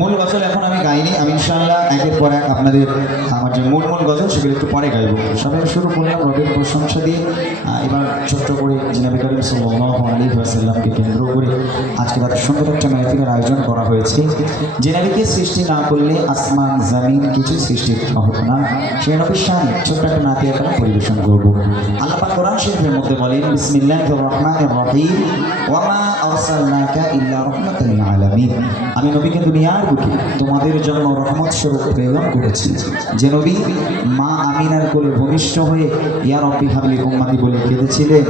মূল গজল এখন আমি গাইনি, আমি ইনশাআল্লাহ একের পর এক আপনাদের আমার যে মূল গজল সেগুলো একটু পরে গাইব। সবাই শুরু করলাম রবের প্রশংসা দিয়ে। এবার ছোট্ট করে নবী করিম সাল্লাল্লাহু আলাইহি ওয়াসাল্লামকে কেন্দ্র করে আজকে তার সুন্দর একটা মাহফিলের আয়োজন করা হয়েছে। যে নবীকে সৃষ্টি না করলে আসমান জমিন কিছু সৃষ্টি হতো না, সেই নবীর শানে ছোট্ট একটা নাতিয়া গান পরিবেশন করব। আল্লাহ পাক কোরআন শরীফের মধ্যে বলেন, বিসমিল্লাহির রহমানির রহিম, ওয়া মা আরসালনাকা ইল্লা রাহমাতাল লিল আলামিন। আমি নবীকে দুনিয়ার বুকে তোমাদের জন্য রহমত স্বরূপ প্রেরণ করেছি। যে নবী মা আমিনার কোলে ভূমিষ্ঠ হয়ে ইয়া রব্বি হাবলি উম্মতি বলে কেঁদেছিলেন,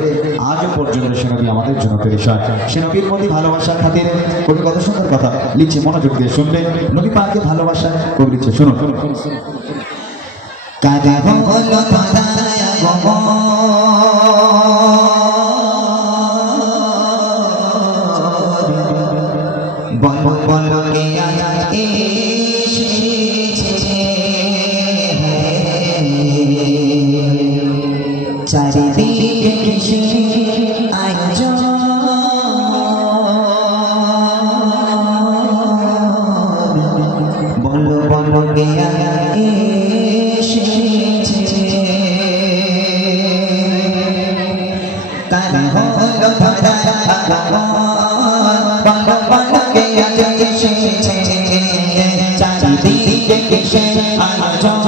আজও পর্যন্ত সে নবী আমাদের জন্য পেরেশান। সে নবীর প্রতি ভালোবাসার খাতিরে কবি কত সুন্দর কথা লিখছে, মনোযোগ দিয়ে শুনবেন। নবী পাকে ভালোবাসা কবি লিখছে, শুনুন। কাদা বলো তারায়া গো বলো বলো কে এসেছে চারিদিকে কিসের আয়োজন, বলো বলো কে এসেছে কানে হলো ধরা বলো বলো কে এসেছে চারিদিকে কিসের আয়োজন,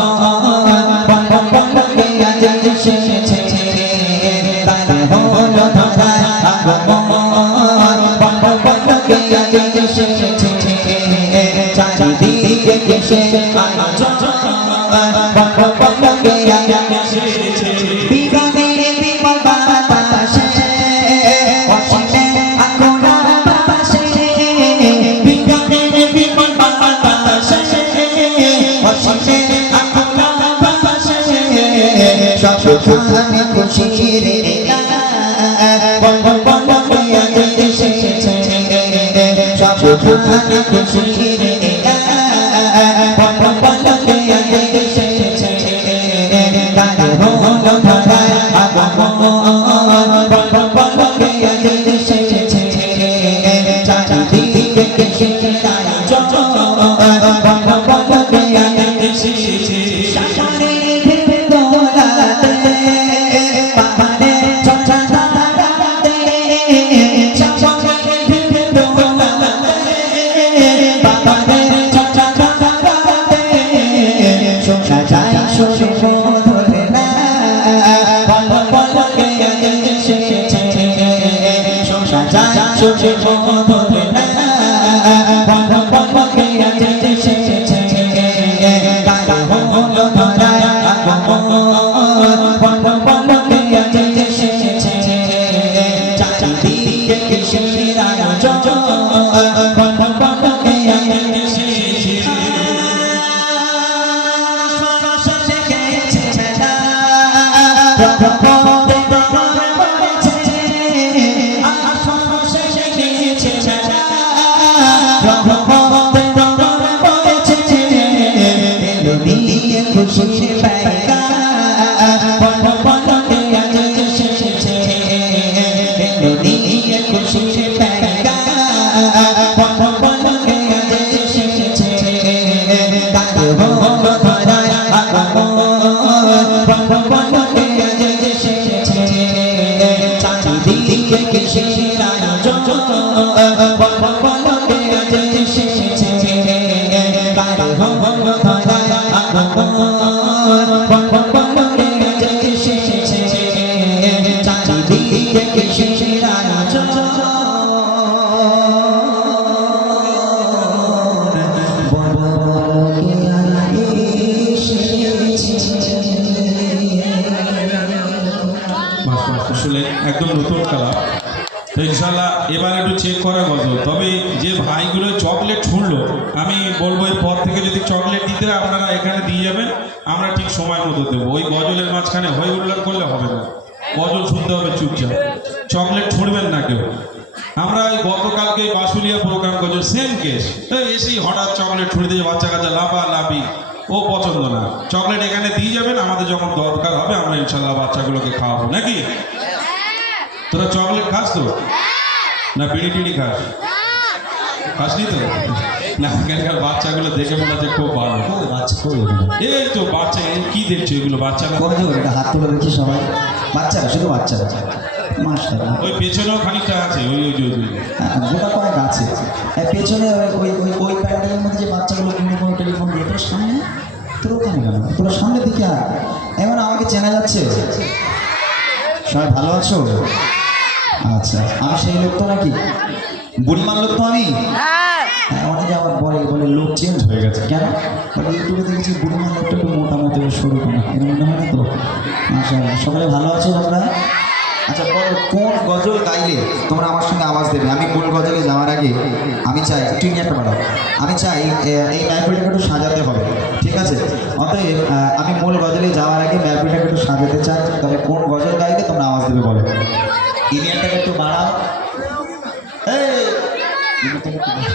বলো বলো কে এসেছে কানে হলো ধরা বলো বলো কে এসেছে চারিদিকে কিসের আয়োজন, বলো বলো কে এসেছে বিগনের বিমল বাতাসে অসীমে আকুলা বাতাসে, বিগনের বিমল বাতাসে অসীমে আকুলা বাতাসে সবখানে খুশির বলো বলো কে এসেছে সবখানে খুশির বলো বলো কে এসেছে কানে হলো ধরা বলো বলো কে এসেছে চারিদিকে কিসের আয়োজন, বলো বলো কে এসেছে সাগরের ভেতরাতে পাহাড়ের চূড়াতে সাগরের ভেতরাতে পাহাড়ের চূড়াতে শোনা যায় সুরে ধরে না, বলো বলো কে এসেছে শোনা যায় সুরে ধরে না, বলো বলো কে এসেছে কানে হলো ধরা বলো বলো কে এসেছে চারিদিকে কিসের আয়োজন, বলো বলো কে এসেছে খুশি পাইকা বলো বলো কে এসেছে দিদিকে খুশি পাইকা বলো বলো কে এসেছে কানে হলো ধরা বলো বলো কে এসেছে চারিদিকে কিসের আয়োজন, বলো বলো কে এসেছে কানে হলো ধরা বলো বলো কে এসেছে চারিদিকে কিসের আয়োজন, বলো বলো কে এসেছে। আসলে একদম নতুন খেলা তো ইনশাল্লাহ এবার একটু চেক করা গজল। তবে যে ভাইগুলো চকলেট ছুঁড়লো আমি বলবো এরপর থেকে যদি চকলেট দিতে হয় আপনারা এখানে দিয়ে যাবেন, আমরা ঠিক সময় মতো দেবো। ওই গজলের মাঝখানে হয়ে উল্লাস করলে হবে না, গজল শুনতে হবে চুপচাপ, চকলেট ছুঁড়বেন না কেউ। আমরা ওই গতকালকে বাসুলিয়া প্রোগ্রাম করছি, সেম কেস, এসেই হঠাৎ চকলেট ছুঁড়ে দিয়ে বাচ্চা কাচ্চা লাফালাফি, ও পছন্দ না। চকলেট এখানে দিয়ে যাবেন, আমাদের যখন দরকার হবে আমরা ইনশাল্লাহ বাচ্চাগুলোকে খাওয়াবো। নাকি তোরা চকলেট খাস তো না বিড়ি টিড়ি খাস? আসলি তো না এখানকার বাচ্চাগুলো দেখে মনে হচ্ছে খুব ভালো কই বাচ্চা কই এই তো বাচ্চা এই কি দেখছো এগুলো বাচ্চারা কই যাবে এটা হাত তুলে দেখি সবাই বাচ্চারা শুধু বাচ্চারা মাশাআল্লাহ ওই পেছনেও খানিকটা আছে ওই ওই ওই গোটা কয়েক আছে পেছনে ওই ওই ওই প্যান্ডেলের মধ্যে যে বাচ্চাগুলো টেলিফোন টেলিফোন দিয়ে তোর সামনে তোর ওখানে গেল তোর সামনের দিকে আর এমন আমাকে চেনা যাচ্ছে সবাই ভালো আছো আচ্ছা আমি সেই লোক তো নাকি বুড়িমান লোক তো আমি হ্যাঁ অনেকে আবার বলে বলে লোক চেঞ্জ হয়ে গেছে কেন বলে ইউটিউবে দেখেছি বুড়িমান লোকটা একটু মোটামুটি সরু কোনো এরকম মনে হয় না তো মাশাআল্লাহ সকালে ভালো আছো তোমরা আচ্ছা বলো কোন গজল গাইলে তোমরা আমার সঙ্গে আওয়াজ দেবে আমি কোন গজলে যাওয়ার আগে আমি চাই একটু একটা পাঠাও আমি চাই এই ম্যাপগুলোকে একটু সাজাতে হবে ঠিক আছে অতএব আমি মূল গজলে যাওয়ার আগে ম্যাপগুলোকে একটু সাজাতে চাই তবে কোন গজল গাইলে তোমরা আওয়াজ দেবে বলো ইলিয়ানটাকে একটু বাড়াও এই ইলিয়ানটাকে একটু বাড়াও।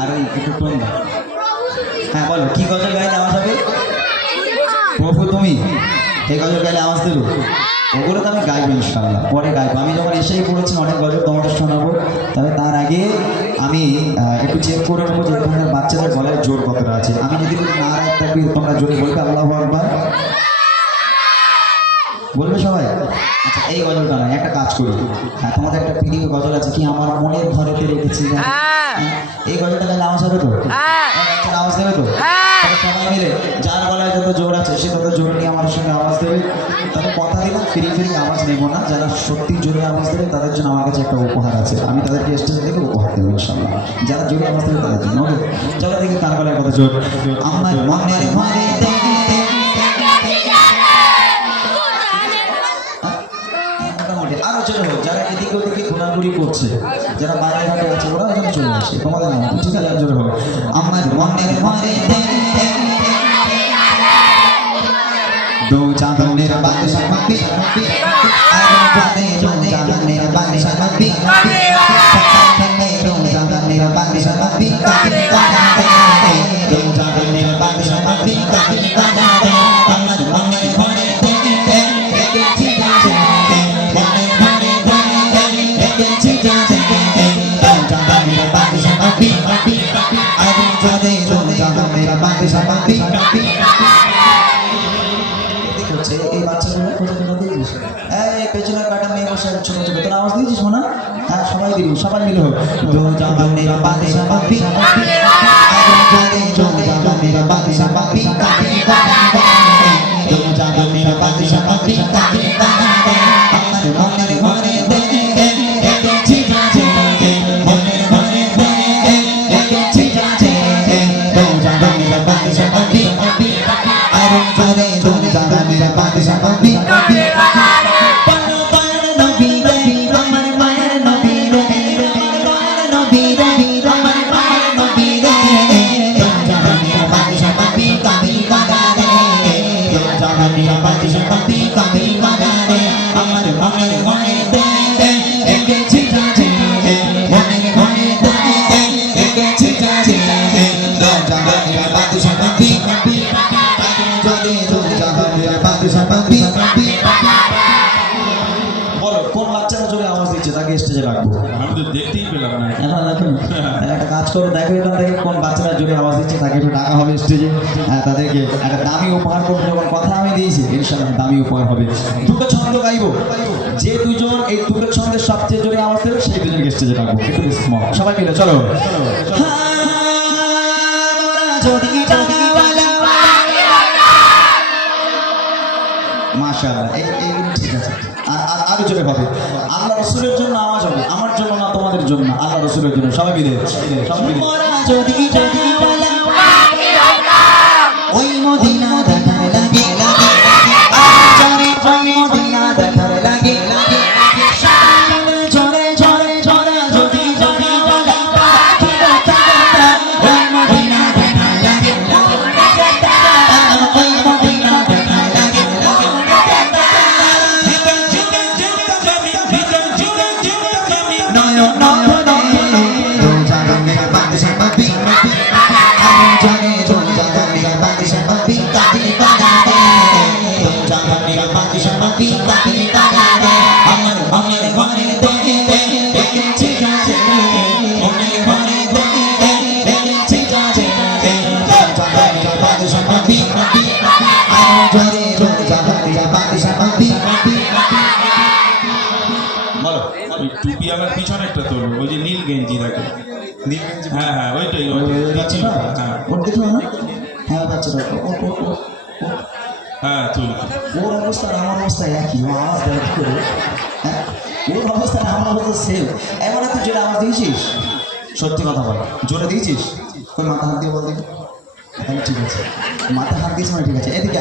আর ওই একটু টোন দাও হ্যাঁ বলো কি গজল গাইলে আওয়াজ হবে প্রভু তুমি এই গজল গাইলে আওয়াজ দেবে ওগুলো তো আমি গাইবো ইনশাআল্লাহ পরে গাইবো আমি যখন এসেই পড়েছি অনেক গজল তোমাদের শোনাবো তবে তার আগে আমি একটু চেক করে নেবো যে এখানকার বাচ্চাদের গলায় জোর কতটা আছে আমি যদি বলি না একটা তোমরা জোরে বলবে আল্লাহু আকবার বলবে সবাই আচ্ছা এই গজলটা না একটা কাজ করি হ্যাঁ তোমাদের একটা প্রিয় গজল আছে কি আমার মনের ঘরেতে রেখেছি এই গজলটা গাইলে আওয়াজ হবে তো বাচ্চারা আওয়াজ দেবে তো তাহলে সবাই মিলে যার গলায় যত জোর আছে সে তত জোরে নিয়ে আমার সঙ্গে আওয়াজ দেবে তবে কথা দিলাম ফিরি ফিরি আওয়াজ নেবো না যারা সত্যি জোরে আওয়াজ দেবে তাদের জন্য আমার কাছে একটা উপহার আছে আমি তাদেরকে স্টেজে থেকে উপহার দেবো ইনশাআল্লাহ যারা জোরে আওয়াজ দেবে তাদের জন্য ওকে চলো দেখি কার গলায় কত জোর আমার মনের ঘরেতে মোটামুটি আরো চলে হোক যারা এদিকে ওদিকে ঘোরাঘুরি করছে যারা বাইরে ঘাটে আছে ওরা এখানে চলে আসে তোমাদের নাম ঠিক আছে জোরে হোক আমার মনের ঘরেতে দো চাঁদনের বাদশা নবী আর জানে দো চাঁদনের বাদশা নবী দো চাঁদনের বাদশা নবী দো চাঁদনের বাদশা নবী আমার মনের ঘরেতে রেখেছি যাতে মনের ঘরেতে রেখেছি যাতে দো চাঁদনের বাদশা নবী আর জানে দো চাঁদনের বাদশা নবী এই বাচ্চাগুলো কোথা কোথা দিয়েছিস এই পেছনের কাটা মেয়ে বসে ছোট ছোট তোর আওয়াজ দিয়েছিস মনে হ্যাঁ সবাই দিবি সবাই মিলে হোক দো জাহানের বাদশা নবী দো জাহানের বাদশা নবী দো জাহানের বাদশা নবী আমার মনের ঘরে রেখেছি যাতে মনের ঘরে রেখেছি যাতে দো জাহানের বাদশা নবী আর জোরে দো জাহানের বাদশা নবী পানো পায়ের নবী রে আমার মায়ের নবী রে আমার নবী রে আমার মায়ের নবী রে দো জাহানের বাদশা নবী কামিল বাগা রে দো জাহানের বাদশা নবী কামিল বাগা রে আমার মনের ঘরে রেখেছি যাতে মনের ঘরে রেখেছি যাতে দো জাহানের বাদশা নবী বলো কোন বাচ্চারা জোরে আওয়াজ দিচ্ছে তাকে স্টেজে রাখবো আমি তো দেখতেই পেলাম না এখন দেখো একটা কাজ করো দেখো এখান থেকে কোন বাচ্চারা জোরে আওয়াজ দিচ্ছে তাকে একটু ডাকা হবে স্টেজে তাদেরকে একটা দামি উপহার করবো যখন কথা আমি দিয়েছি ইনশাআল্লাহ দামি উপহার হবে দুটো ছন্দ গাইবো যে দুজন এই দুটো ছন্দের সবচেয়ে জোরে আওয়াজ দেবে সেই দুজনকে স্টেজে রাখবো একটু স্মল সবাই মিলে চলো মাশাআল্লাহ এইগুলো ঠিক আছে আর আরো জোরে হবে আল্লাহ রাসূলের জন্য আওয়াজ হবে আমার জন্য না তোমাদের জন্য আল্লাহ রাসূলের জন্য সবাই মিলে যদি ওই মদিনা দেখার লাগে জরে জরে মদিনা দেখার লাগে জরে জরে জরে যদি যদি বলা ওই মদিনা দেখার লাগে ওই মদিনা দেখার লাগে নয় নয় দো জাহানের বাদশা নবী আমি জানে দো জাহানের বাদশা নবী কাদির বাদা আবার পিছনেরটা তোলো, ওই যে নীল গেঞ্জি দেখো। হ্যাঁ হ্যাঁ ওইটাই দিচ্ছি। হ্যাঁ ওর দেখি না, হ্যাঁ বাচ্চাটা হ্যাঁ তুলো। ওর অবস্থা আর আমার অবস্থা একই, ও আওয়াজ দেয় কি করে? হ্যাঁ, ওর অবস্থা আর আমার অবস্থা সেম। এমন একটা জোরে আওয়াজ দিয়েছিস, সত্যি কথা বল, জোরে দিয়েছিস? ওই মাথা হাত দিয়ে বল দেখি। তাহলে ঠিক আছে, মাথা হাত দিয়েছে মানে ঠিক আছে। এদিকে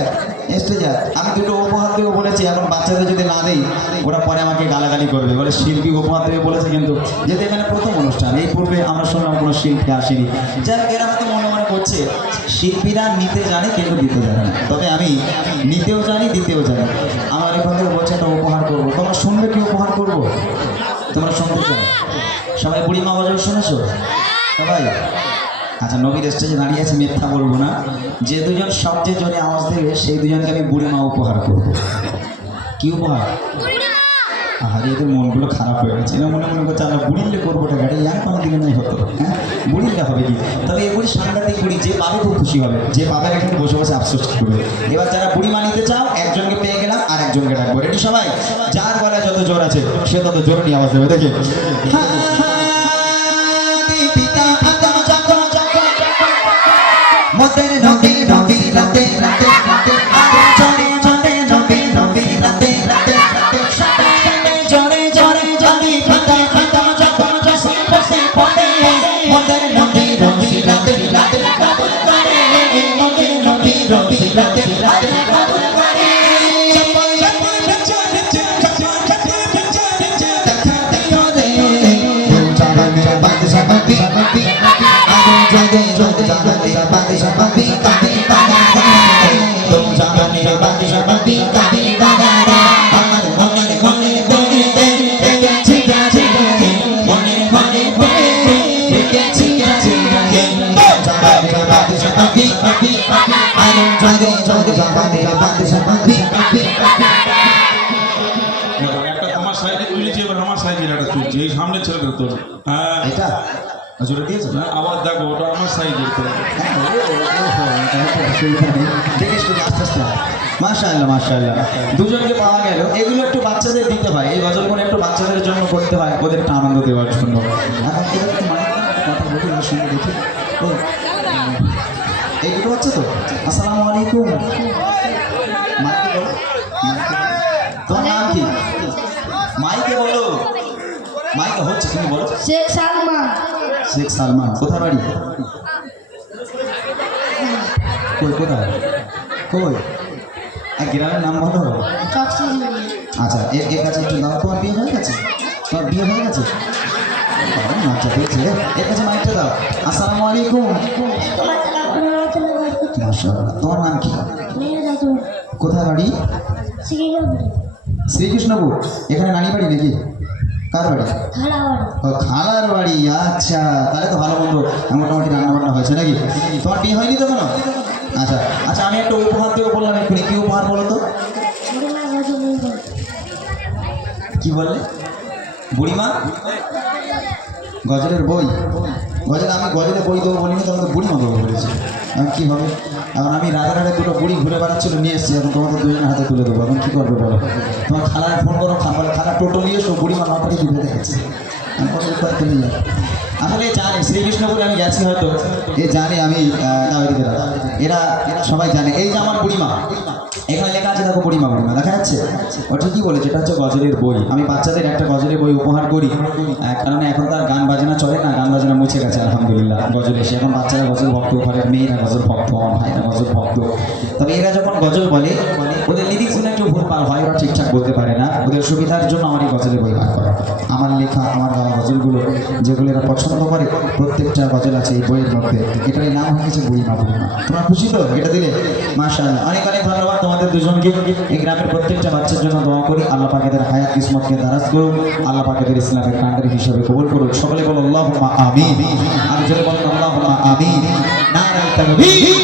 এসে যা, আমি দুটো উপহার দেবো বলেছি, এখন বাচ্চাদের যদি না দেই ওরা পরে আমাকে গালাগালি করবে, বলে শিল্পী উপহার দেবে বলেছে, কিন্তু যেহেতু এখানে প্রথম অনুষ্ঠান, এই পূর্বে আমরা শুনলাম কোনো শিল্পী আসেনি। যাই হোক, এরা হয়তো মনে মনে করছে শিল্পীরা নিতে জানে কিন্তু দিতে জানে না, তবে আমি নিতেও জানি দিতেও জানি। আমার এখান থেকে বলছে একটা উপহার করবো, তোমরা শুনবে কি উপহার করবো? তোমরা শুনতে চাও? সবাই বুড়িমা গজল শুনেছো সবাই? আচ্ছা, নবীর স্টেজে দাঁড়িয়ে আছে, মিথ্যা বলবো না, যে দুজন সবচেয়ে জোরে আওয়াজ দেবে সেই দুজনকে আমি বুড়িমা উপহার করব। কি উপহার? আরে এদের মনগুলো খারাপ হয়ে গেছে, এরা মনে মনে করছে আমরা বুড়িলে করবো টাকা, এটা ইয়ার কোনো দিকে নাই হতো। হ্যাঁ, বুড়িটা হবে কি? তবে এই বুড়ি সাংঘাতিক বুড়ি, যে পাবে খুব খুশি হবে, যে পাবে এখানে বসে বসে আফসোস করবে। এবার যারা বুড়িমা নিতে চাও, একজনকে পেয়ে গেলাম, আর একজনকে ডাকবো। রেডি সবাই? যার গলায় যত জোর আছে সে তত জোর নিয়ে আওয়াজ দেবে, দেখে মতের নবী নবী রাতে রাতে রাতে আরে জরে জরে নবী নবী রাতে রাতে রাতে সাথে জরে জরে জরে ফাটা ফাটা যখন জসি বসে পড়ে মতের নবী নবী রাতে রাতে রাতে করে মতের নবী নবী রাতে রাতে রাতে করে দেখা দিও রে জানা মেরা বাদশা বাবি বাবি আগে জাগে জাগে জাগে বাদশা বাবি কাবি বাগা তো জানা মেরা বাদশা বাবি কাবি বাগা আমার মনে মনে বলে দে দেখেছি গাছে মনে মনে বলে দেখেছি গাছে জানা মেরা বাদশা বাবি বাবি আগে জাগে জাগে জানা মেরা বাদশা বাবি কাবি একটা তোমার সাইডে তুলেছি, এবার আমার সাইডে একটা তুলছি, এই সামনে ছেলেটা তোল। হ্যাঁ এটা জোরে দিয়েছে না? আবার দেখো ওটা আমার সাইডে তোল। মাশাআল্লাহ মাশাআল্লাহ, দুজনকে পাওয়া গেল। এগুলো একটু বাচ্চাদের দিতে হয়, এই গজলগুলো একটু বাচ্চাদের জন্য করতে হয়, ওদের একটু আনন্দ দেওয়ার জন্য। এখন এদের একটু কথা বলি, ওর সঙ্গে দেখি। ও এই দুটো বাচ্চা তো, আসসালামু আলাইকুম। মাইকে বলো, তোমার নাম কি? মাইকে বলো, মাইকে হচ্ছে, তুমি বলো। শেখ সালমান। শেখ সালমান, কোথায় বাড়ি? কই কোথায়? কই? আর গ্রামের নাম বলো। আচ্ছা, এর কাছে একটু দাও। তোমার বিয়ে হয়ে গেছে? তোমার বিয়ে হয়ে গেছে? আচ্ছা পেয়েছে, এর কাছে মাইকটা দাও। আসসালামু আলাইকুম। মাশাআল্লাহ, তোমার নাম কি? কোথায় বাড়ি? শ্রীকৃষ্ণপুর। এখানে নানি বাড়ি নাকি? কার বাড়ি? ও খালার বাড়ি, আচ্ছা, তাহলে তো ভালো মন্দ মোটামুটি রান্না বান্না হয়েছে নাকি? তোমার বিয়ে হয়নি তো কোনো? আচ্ছা আচ্ছা, আমি একটা উপহার দেবো বললাম এক্ষুনি, কি উপহার বলো তো? কি বললে? বুড়িমা গজলের বই? গজল, আমি গজলের বই দেবো বলিনি, তোমাকে বুড়িমা দেবো বলেছি। এখন কী হবে? এখন আমি রাজারহাটে দুটো বুড়ি ঘুরে বেড়াচ্ছিল, নিয়ে এসেছি, এখন তোমাদের দুজনের হাতে তুলে দেবো। এখন কী করবে বলো? তোমার খালার ফোন করো, খালা টোটো নিয়ে এসো, বুড়িমা মাথায় ঘুরে দেখেছে। তুমি যাও। আসলে জানে শ্রীকৃষ্ণপুরে আমি গেছি, হয়তো এ জানে আমি এরা সবাই জানে। এই যে আমার বুড়িমা, এখানে লেখা আছে দেখো, বুড়িমা বুড়িমা দেখা যাচ্ছে? ও ঠিকই বলেছে, এটা হচ্ছে গজলের বই। আমি বাচ্চাদের একটা গজলের বই উপহার করি, কারণ এখন তো আর গান বাজনা চলে না, গান বাজনা মুছে গেছে আলহামদুলিল্লাহ। গজল এসে এখন বাচ্চারা গজল ভক্ত, ঘরের মেয়েরা গজল ভক্ত, আমার ভাইরা গজল ভক্ত। তবে এরা যখন গজল বলে, ওদের লিরিক্স শুনে একটু ভুলভাল হয়, ওরা ঠিকঠাক বলতে পারে না। ওদের সুবিধার জন্য আমার এই গজলের বই বার করা। আমার লেখা, আমার গাওয়া গজলগুলো যেগুলো এরা পছন্দ করে, প্রত্যেকটা গজল আছে এই বইয়ের মধ্যে। এটার নাম হয়ে গেছে বুড়িমা বুড়িমা। তোমরা খুশি তো এটা দিলে? মাশাআল্লাহ, অনেক অনেক ধন্যবাদ তোমাদের দুজনকে। এই গ্রামের প্রত্যেকটা বাচ্চার জন্য দোয়া করি, আল্লাহ পাক এদের হায়াত কিসমতকে দারাজ করুন, আল্লাহ পাক এদের ইসলামের কান্ডারি হিসেবে কবুল করুন। সকলে বলো আল্লাহুম্মা আমিন। আমি যদি বলেন আল্লাহুম্মা আমিন। নারায়ে তাকবীর।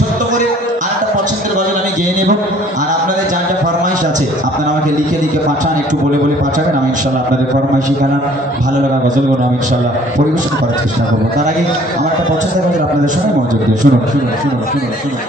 ছোট্ট করে আরেকটা পছন্দের গজল আমি গেয়ে নেব, আর আপনাদের যা যা ফরমাইশ আছে আপনারা আমাকে লিখে লিখে পাঠান, একটু বলে বলে পাঠাবেন। আমি ইনশাল্লাহ আপনাদের ফরমাইশি খেলা ভালো লাগা গজলগুলো আমি ইনশাল্লাহ পরিবেশন করার চেষ্টা করবো। তার আগে আমার একটা পছন্দের গজল আপনাদের সঙ্গে মনোযোগ দিয়ে শুনুন শুনুন শুনুন শুনুন শুনুন।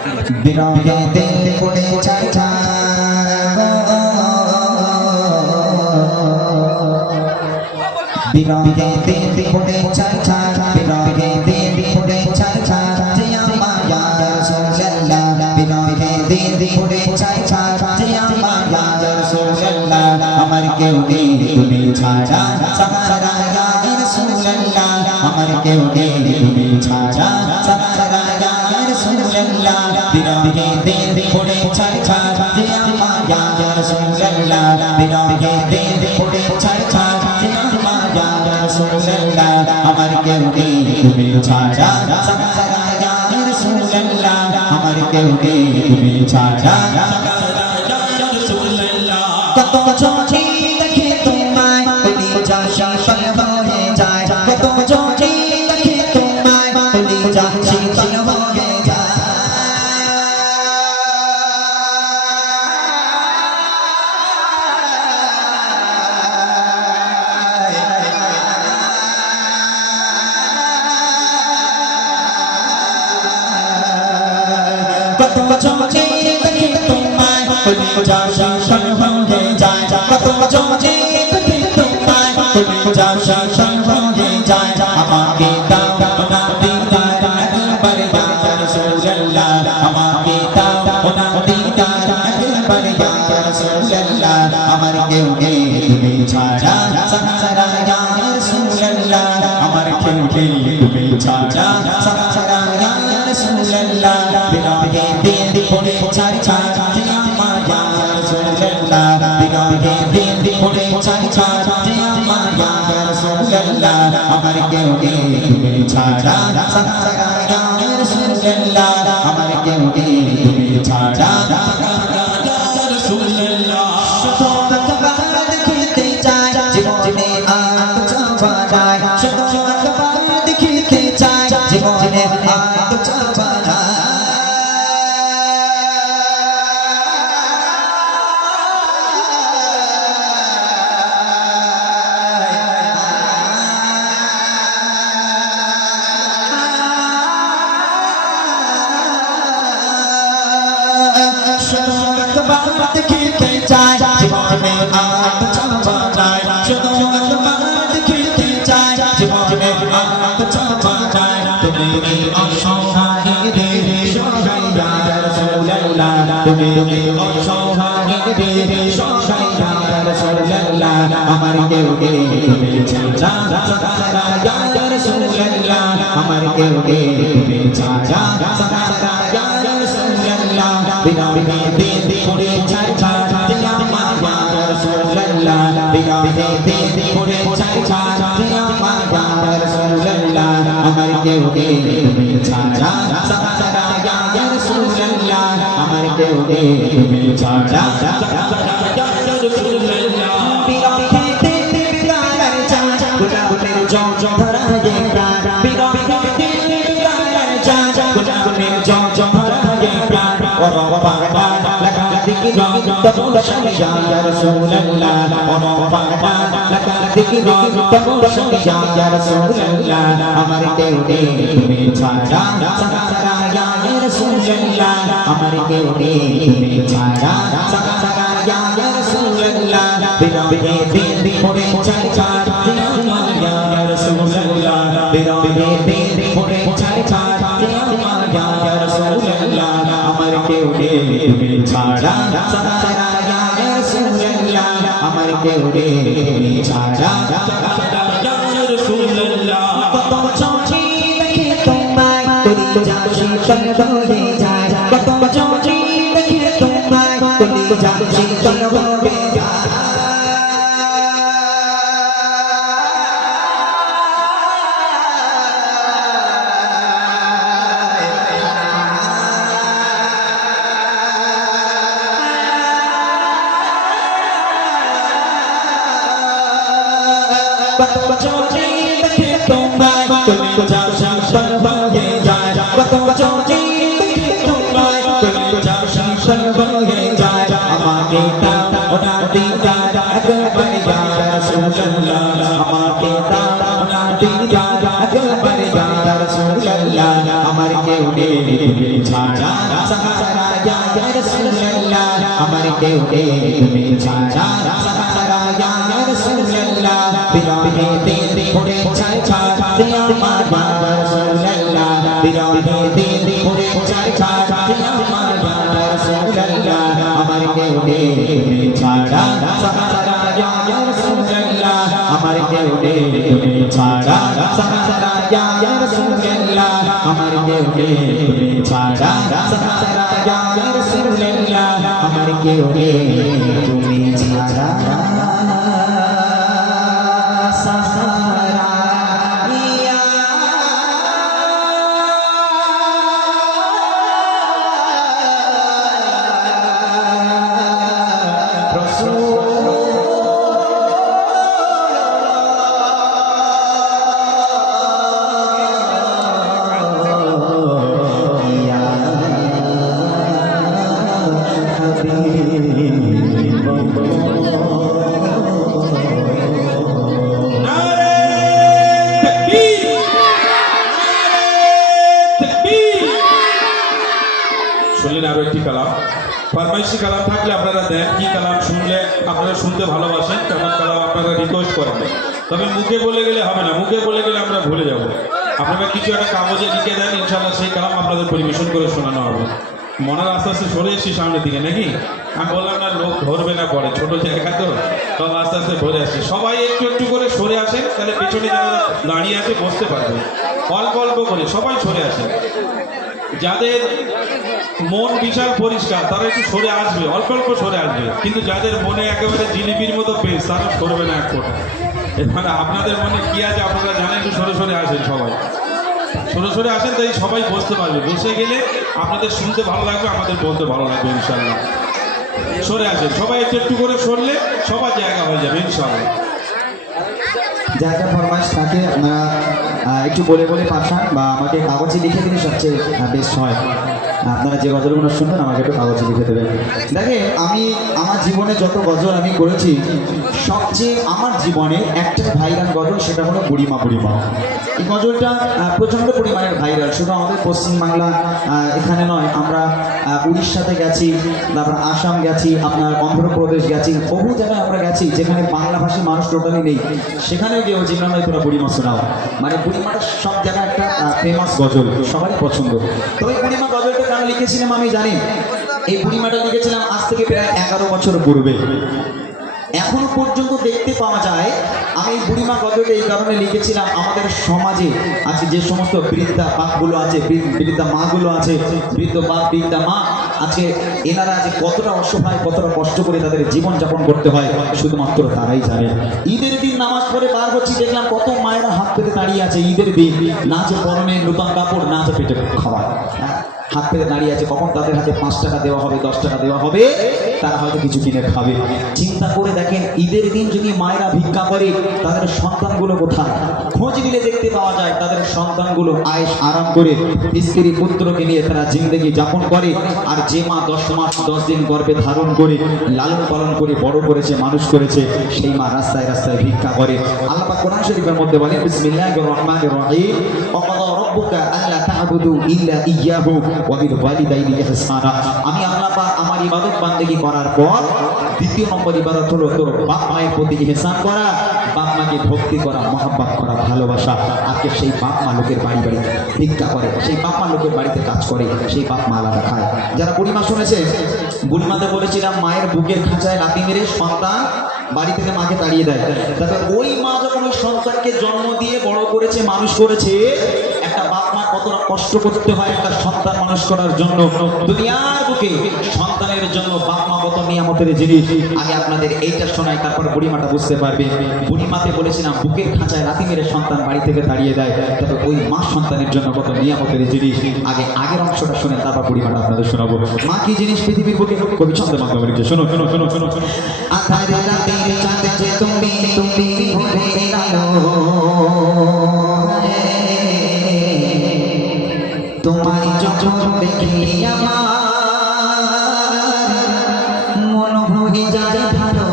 বিরহে দিন পড়ে ছাড় ছাড় বিরহে দিন পড়ে ছাড় ছাড় যে আমার ইয়া রাসূলুল্লাহ বিরহে দিন পড়ে ছাড় ছাড় যে আমার ইয়া রাসূলুল্লাহ আমার কেউ নেই তুমি ছাড়া সাহারা ইয়া রাসূলুল্লাহ আমার কেউ নেই তুমি ছাড়া সাহারা ইয়া রাসূলুল্লাহ বিরহে দিন পড়ে ছাড় ছাড় যে আমার ইয়া রাসূলুল্লাহ বিরহে দিন পড়ে ছাড় ছাড় যে আমার ইয়া রাসূলুল্লাহ আমার কেউ নেই তুমি ছাড়া সাহারা ইয়া রাসূলুল্লাহ আমার কেউ নেই তুমি ছাড়া কত চোখে দেখে তোমায় কলিজা শীতল হয়ে যায় কত চোখে দেখে তোমায় কলিজা শীতল হয়ে যায় কত চোখে দেখে তোমায় কলিজা শীতল হয়ে যায় কত চোখে দেখে তোমায় কলিজা শীতল হয়ে যায় আমাকে দাও না দিদার একবার ইয়া রাসূলুল্লাহ আমাকে দাও না দিদার একবার ইয়া রাসূলুল্লাহ আমার কেউ নেই তুমি ছাড়া সাহারা ইয়া রাসূলুল্লাহ আমার কেউ নেই তুমি ছাড়া সাহারা ইয়া রাসূলুল্লাহ বিরহে দিন পড়ে ছাড় ছাড় যে আমার ইয়া রাসূলুল্লাহ বিরহে দিন পড়ে ছাড় ছাড় যে আমার ইয়া রাসূলুল্লাহ আমার কেউ নেই তুমি ছাড়া সাহারা ইয়া রাসূলুল্লাহ আমার কেউ নেই তুমি ছাড়া দেখতে চাই জীবনে আর চাওয়া যায় শুধু একবার দেখতে চাই জীবনে আর চাওয়া যায় শুধু একবার দেখতে চাই জীবনে আর চাওয়া যায় শুধু একবার দেখতে চাই জীবনে আর চাওয়া যায় তুমি অসহায় রে সহায় ইয়া রাসূলুল্লাহ তুমি অসহায় রে সহায় ইয়া রাসূলুল্লাহ আমার কেউ নেই তুমি ছাড়া সাহারা ইয়া রাসূলুল্লাহ আমার কেউ নেই তুমি ছাড়া সাহারা ইয়া রাসূলুল্লাহ বিরহে দিন পড়ে ছাড় ছাড় যে আমার ইয়া রাসূলুল্লাহ বিরহে দিন পড়ে ছাড় ছাড় যে আমার ইয়া রাসূলুল্লাহ আমার কেউ নেই তুমি ছাড়া সাহারা ইয়া রাসূলুল্লাহ আমার কেউ নেই তুমি ছাড়া বিরহে দিন বিরার চাঁদ গুনাহের জং ধরা গে প্রাণ বিরহে দিন বিরার চাঁদ গুনাহের জং ধরা গে প্রাণ ورفعنا لك ذكرا تبشر يا رسول الله ورفعنا لك ذكرا تبشر يا رسول الله আমার কেউ নেই তুমি ছাড়া সাহারা ইয়া রাসূলুল্লাহ আমার কেউ নেই তুমি ছাড়া সাহারা ইয়া রাসূলুল্লাহ বিরহে দিন পড়ে ছাড় ছাড় যে আমার ইয়া রাসূলুল্লাহ বিরহে দিন পড়ে ছাড় ছাড় যে আমার ইয়া রাসূলুল্লাহ আমার কেউ নেই তুমি ছাড়া সাহারা ইয়া রাসূলুল্লাহ আমার কেউ নেই তুমি ছাড়া কত চোখে দেখে তোমায় কলিজা শীতল হয়ে যায় কত চোখে দেখে তোমায় কলিজা শীতল হয়ে যায় কত চোখে দেখে তোমায় কলিজা শীতল হয়ে যায় কত চোখে দেখে তোমায় কলিজা শীতল হয়ে যায় আমাকে দাও না দিদার একবার ইয়া রাসূলুল্লাহ আমাকে দাও না দিদার একবার ইয়া রাসূলুল্লাহ আমার কেউ নেই তুমি ছাড়া সাহারা ইয়া ইয়া রাসূলুল্লাহ আমার কেউ নেই তুমি ছাড়া সাহারা ইয়া রাসূলুল্লাহ বিরহে দিল পড়ে ছাড় ছাড় আমার ইয়া রাসূলুল্লাহ বিরহে দিল পড়ে ছাড় ছাড় আমার ইয়া রাসূলুল্লাহ আমার কেউ নেই তুমি ছাড়া সাহারা ইয়া রাসূলুল্লাহ আমার কেউ নেই তুমি ছাড়া সাহারা ইয়া রাসূলুল্লাহ আমার কেউ নেই তুমি ছাড়া সাহারা ইয়া রাসূলুল্লাহ আমার কেউ নেই তুমি ছাড়া সাহারা ইয়া নারে তাকবীর, নারে তাকবীর। শুনলেন আরো একটি কালাম, ফরমাইশি কালাম থাকলে আপনারা দেন, কি কালাম শুনলে আপনারা শুনতে ভালোবাসেন তেমন কালাম আপনারা রিকোয়েস্ট করেন। তবে মুখে বলে গেলে হবে না, মুখে বলে গেলে আমরা ভুলে যাব। আপনারা কিছু একটা কাগজে লিখে দেন, ইনশাআল্লাহ সেই কালাম আপনাদের পরিবেশন করে শোনানো হবে। মনের আস্তে আস্তে সরে এসছি সামনের দিকে নাকি, আমি বললাম না লোক ধরবে না পরে, ছোট জায়গা তো, তবে আস্তে আস্তে ধরে আসছে। সবাই একটু একটু করে সরে আসেন, তাহলে পেছনে যারা দাঁড়িয়ে আছে বসতে পারবে। অল্প অল্প করে সবাই সরে আসেন। যাদের মন বিশাল পরিষ্কার তারা একটু সরে আসবে, অল্প অল্প সরে আসবে। কিন্তু যাদের মনে একেবারে জিলিপির মতো পেস তারা সরবে না এক ফোঁটা। মানে আপনাদের মনে কি আছে আপনারা জানেন, একটু সরে সরে আসেন সবাই, সরে সরে আসেন, তাই সবাই বসতে পারবে। বসে গেলে আপনাদের শুনতে ভালো লাগবে, আমাদের বলতে ভালো লাগবে ইনশাআল্লাহ। সরে আসেন সবাই, একটু একটু করে সরলে সবার জায়গা হয়ে যাবে ইনশাআল্লাহ। যা যা ফরমাইশ থাকে আপনারা একটু বলে বলে পাঠান বা আমাকে কাগজে লিখে দিলে সবচেয়ে বেস্ট হয়। আপনারা যে গজলগুলো শুনবেন আমাকে একটু কাগজে লিখে দেবেন। দেখেন আমি আমার জীবনে যত গজল আমি করেছি, সবচেয়ে আমার জীবনে একটা ভাইরাল গজল, সেটা হলো বুড়িমা বুড়িমা। এই গজলটা প্রচণ্ড পরিমাণের ভাইরাল, শুধু আমাদের পশ্চিমবাংলা এখানে নয়, আমরা উড়িষ্যাতে গেছি, তারপর আসাম গেছি, আপনার অন্ধ্রপ্রদেশ গেছি, বহু জায়গায় আমরা গেছি যেখানে বাংলাভাষী মানুষ টোটালি নেই। সেখানে গিয়েও যে ভাই তোরা বুড়িমা শোনাও, মানে বুড়িমাটা সব জায়গায় একটা ফেমাস গজল, সবারই পছন্দ। তো এই বুড়িমা গজলটা কেন লিখেছিলাম আমি জানি? এই বুড়িমাটা লিখেছিলাম আজ থেকে প্রায় 11 বছর পূর্বে। এখনো পর্যন্ত দেখতে পাওয়া যায়। আমি এই বুড়িমা গজলটা এই কারণে লিখেছিলাম, আমাদের সমাজে আজকে যে সমস্ত বৃদ্ধা বাপগুলো আছে, বৃদ্ধা মাগুলো আছে, বৃদ্ধ বাপ বৃদ্ধা মা, আজকে এনারা যে কতটা অসহায়, কতটা কষ্ট করে তাদের জীবনযাপন করতে হয় শুধুমাত্র তারাই জানে। ঈদের দিন নামাজ পড়ে বার হচ্ছি, দেখলাম কত মায়েরা হাত পেতে দাঁড়িয়ে আছে ঈদের দিন, না আছে পরনে নতুন কাপড়, না আছে পেটে খাবার, হাত পেতে দাঁড়িয়ে আছে। কখন তাদের হাতে 5 টাকা দেওয়া হবে, 10 টাকা দেওয়া হবে, তারা হয়তো কিছু কিনে খাবে। চিন্তা করে দেখেন, ঈদের দিন যদি মায়েরা ভিক্ষা করে, তাদের সন্তানগুলো কোথায়? খোঁজ নিলে দেখতে পাওয়া যায় তাদের সন্তানগুলো আয়েশ আরাম করে স্ত্রী পুত্রকে নিয়ে তারা জিন্দগি যাপন করে। আর যে মা 10 মাস 10 দিন গর্ভে ধারণ করে লালন পালন করে বড় করেছে, মানুষ করেছে, সেই মা রাস্তায় রাস্তায় ভিক্ষা করে। আল্লাহ পাক কোরআন শরীফের মধ্যে বলেন, বিসমিল্লাহির রহমানির রহিম, ওয়াকাদা রাব্বুকা আল্লা তা'বুদু ইল্লা ইয়্যাহু ওয়া বিল ওয়ালিদাইনি ইহসানা। আমি আল্লাহ পাক আমার ইবাদত বান্দেগি করার পর দ্বিতীয় নম্বর ইবাদত হলো তোর বাপ মায়ের প্রতি ইহসান করা, বাপ মাকে ভক্তি করা, মহব্বত করা, ভালোবাসা। আজকে সেই বাপ মা লোকের বাড়ি বাড়ি ভিক্ষা করে, সেই বাপ মা লোকের বাড়িতে কাজ করে, সেই বাপ মা আলাদা খায়। যারা বুড়িমা শুনেছে, বুড়িমাতে বলেছিলাম মায়ের বুকের খাঁচায় লাথি মেরে সন্তান বাড়ি থেকে মাকে তাড়িয়ে দেয়। তবে ওই মা যখন ওই সন্তানকে জন্ম দিয়ে বড় করেছে, মানুষ করেছে, একটা বাপ মা কতটা কষ্ট করতে হয় একটা সন্তান মানুষ করার জন্য। দুনিয়ার বুকে সন্তানের জন্য বাপ মা কত নিয়ামতের জিনিস। আগে আপনাদের এইটা শোনায়, তারপর বুড়িমাটা বুঝতে পারবে। বুড়িমাতে বলেছিলাম বুকের খাঁচায় লাথি মেরে সন্তান বাড়ি থেকে তাড়িয়ে দেয়, তবে ওই মা সন্তানের জন্য কত নিয়ামতের জিনিস। আগের অংশটা শুনে তারপর বুড়িমাটা আপনাদের শোনাবো। মা কি জিনিস পৃথিবীর বুকে? কবি ছন্দে মাধ্যমে লিখছে, শোনো শোনো শোনো শোনো শোনো। আধারে রাতের চাঁদ যে তুমি তুমি ভরে আলো, তোমার যখন দেখি আমার মন ভরে যায় ভালো।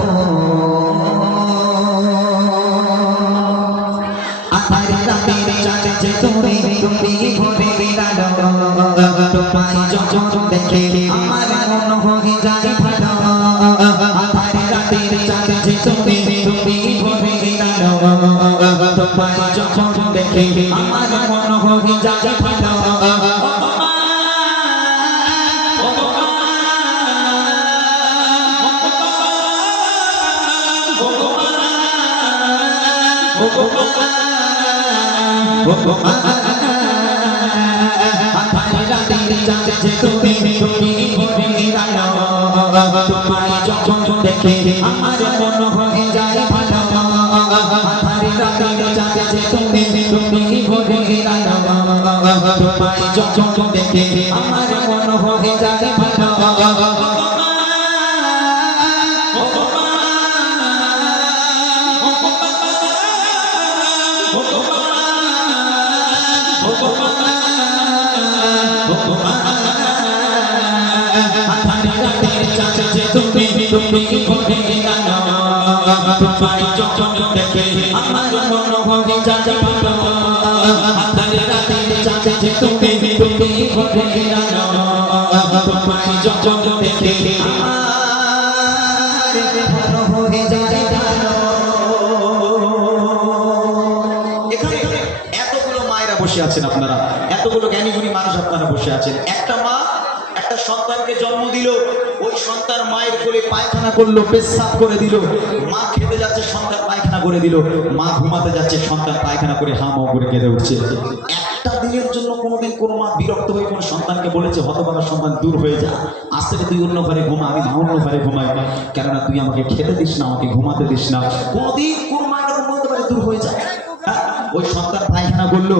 আধারে রাতের চাঁদ যে তুমি তুমি ভরে আলো, তোমার যখন দেখি আমার মন হয়ে যায় ভালো আধারে রাতের চাঁদ যে তুমি তুমি ভরে গেলো তোমায় যখন দেখে আমার মন হয়ে যায় ভালো আধারে রাতের চাঁদ যে তুমি তুমি ভরে গেলো তোমায় যখন দেখে আমার মন হয়ে যায় ভালো আধারে রাতের চাঁদ যে তুমি তুমি ভরে গেলো তোমায় যখন দেখে আমার মন হয়ে যায় ভালো তুমি তুমি ভরে গেলো তোমায় যখন দেখে আমার মন হয়ে যায় ভালো আধারে রাতের চাঁদ যে তুমি তুমি ভরে গেলো তোমায় যখন দেখে আমার মন হয়ে যায় ভালো। এখানে এতগুলো মায়েরা বসে আছেন, আপনারা এতগুলো জ্ঞানীগুণী মানুষ আপনারা বসে আছেন। একটা মা একটা সন্তানকে জন্ম দিল, ওই সন্তান মায়ের কোলে পায়খানা করলো, পেশাব করে দিল। মা খেতে যাচ্ছে, সন্তান পায়খানা করে দিল। মা ঘুমাতে যাচ্ছে, সন্তান পায়খানা করে হাঁ করে কেঁদে উঠছে। একটা দিনের জন্য কোনোদিন কোনো মা বিরক্ত হয়ে কোনো সন্তানকে বলেছে, হতভাগা সন্তান দূর হয়ে যা, আজ থেকে তুই অন্য ঘরে ঘুমা, আমি অন্য ঘরে ঘুমাই, কেননা তুই আমাকে খেতে দিস না, আমাকে ঘুমাতে দিস না? কোনোদিন কোন মা এরকম বলতে পারে দূর হয়ে যায়? ওই সন্তান পায়খানা করলো,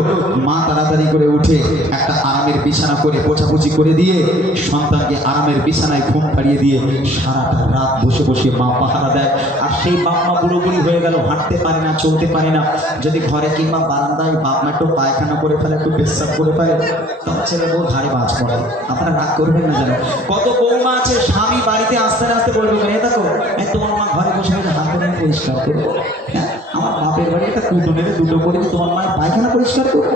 মা তাড়াতাড়ি করে উঠে একটা আরামের বিছানা করে পোছাপুছি করে দিয়ে সন্তানকে আরামের বিছানায় ঘুম পাড়িয়ে দিয়ে সারাটা রাত বসে বসে মা পাহারা দেয়। আর সেই বাপ মা বুড়ো বুড়ি হয়ে গেল, হাঁটতে পারে না, চলতে পারে না। যদি ঘরে কিংবা বারান্দায় বাপ মা একটু পায়খানা করে ফেলে, একটু পেশাব করে ফেলে, তখন ছেলে বউ ঘাড়ে বাজ পড়ে। আপনারা রাগ করবেন না যেন। কত বৌমা আছে স্বামী বাড়িতে আসতে আসতে বলবে, এ দেখো তোমার মা ঘরে বসে বসে হাত ধরে পরিষ্কার করবো, হ্যাঁ আমার বাপের বাড়ি একটা কুটো নেবে, দুটো করে তোমার মায়ের পায়খানা পরিষ্কার করবো।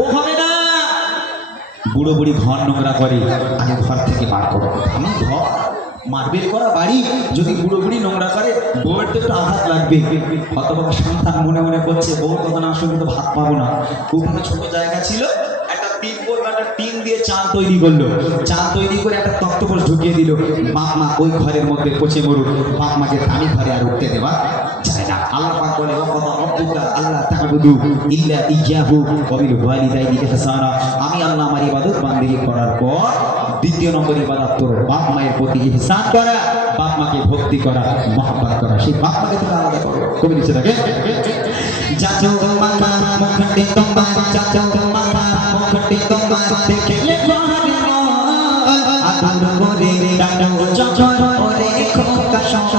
ও হবে না। বুড়ো বুড়ি ঘর নোংরা করে, আগে ঘর থেকে বার করো। আমি ঘর মার্বেল করা বাড়ি, যদি বুড়ো বুড়ি নোংরা করে বউয়ের তো একটু আঘাত লাগবে। হতভাগা সন্তান মনে মনে করছে, বউ তখন আসলে তো ভাত পাবো না। উঠানে ছোট জায়গা ছিল, একটা টিন দিয়ে চাল তৈরি করলো, চাল তৈরি করে একটা তক্তপোষ ঢুকিয়ে দিল। বাপ মা ওই ঘরের মধ্যে পচে মরুক, বাপ মাকে দামি ঘরে আর উঠতে দেওয়া যায় না। আল্লাহ পাক বলে, আল্লাহ তা'বুদু ইল্লা ইয়্যাহু ওয়া বিল ওয়ালিদাইনি ইহসানা। আমি আল্লাহ আমার ইবাদত বান্দেগি করার পর দ্বিতীয় নম্বর ইবাদত তোর বাপ মায়ের প্রতি ইহসান করা, বাপ মাকে ভক্তি করা, মহব্বত করা। সেই বাপ মাকে তুমি আলাদা করো। কবি লিখছে থাকে, চাচো মাথা মুখটি তোমার, চাচো মাথা মুখটি তোমার দেখলে ঘরে আদর করে ডাকো যখন ওরে খোকা শোন,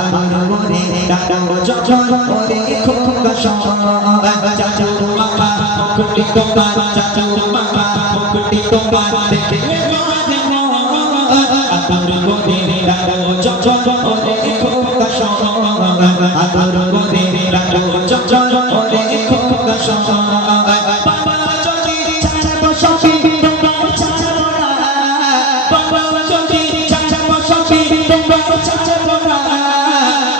আদর করে ডাকো যখন ওরে খোকা শোন। চাচো মাথা মুখটি তোমার, চাচো মাথা মুখটি তোমার দেখলে ঘরে আদর করে ডাকো যখন ওরে খোকা শোন, আদর করে ডাকো যখন ওরে খোকা শোন। বাবা যদি ছাড়বো সখী তোমার ছাড়বো না, বাবা যদি ছাড়বো সখী তোমার ছাড়বো না।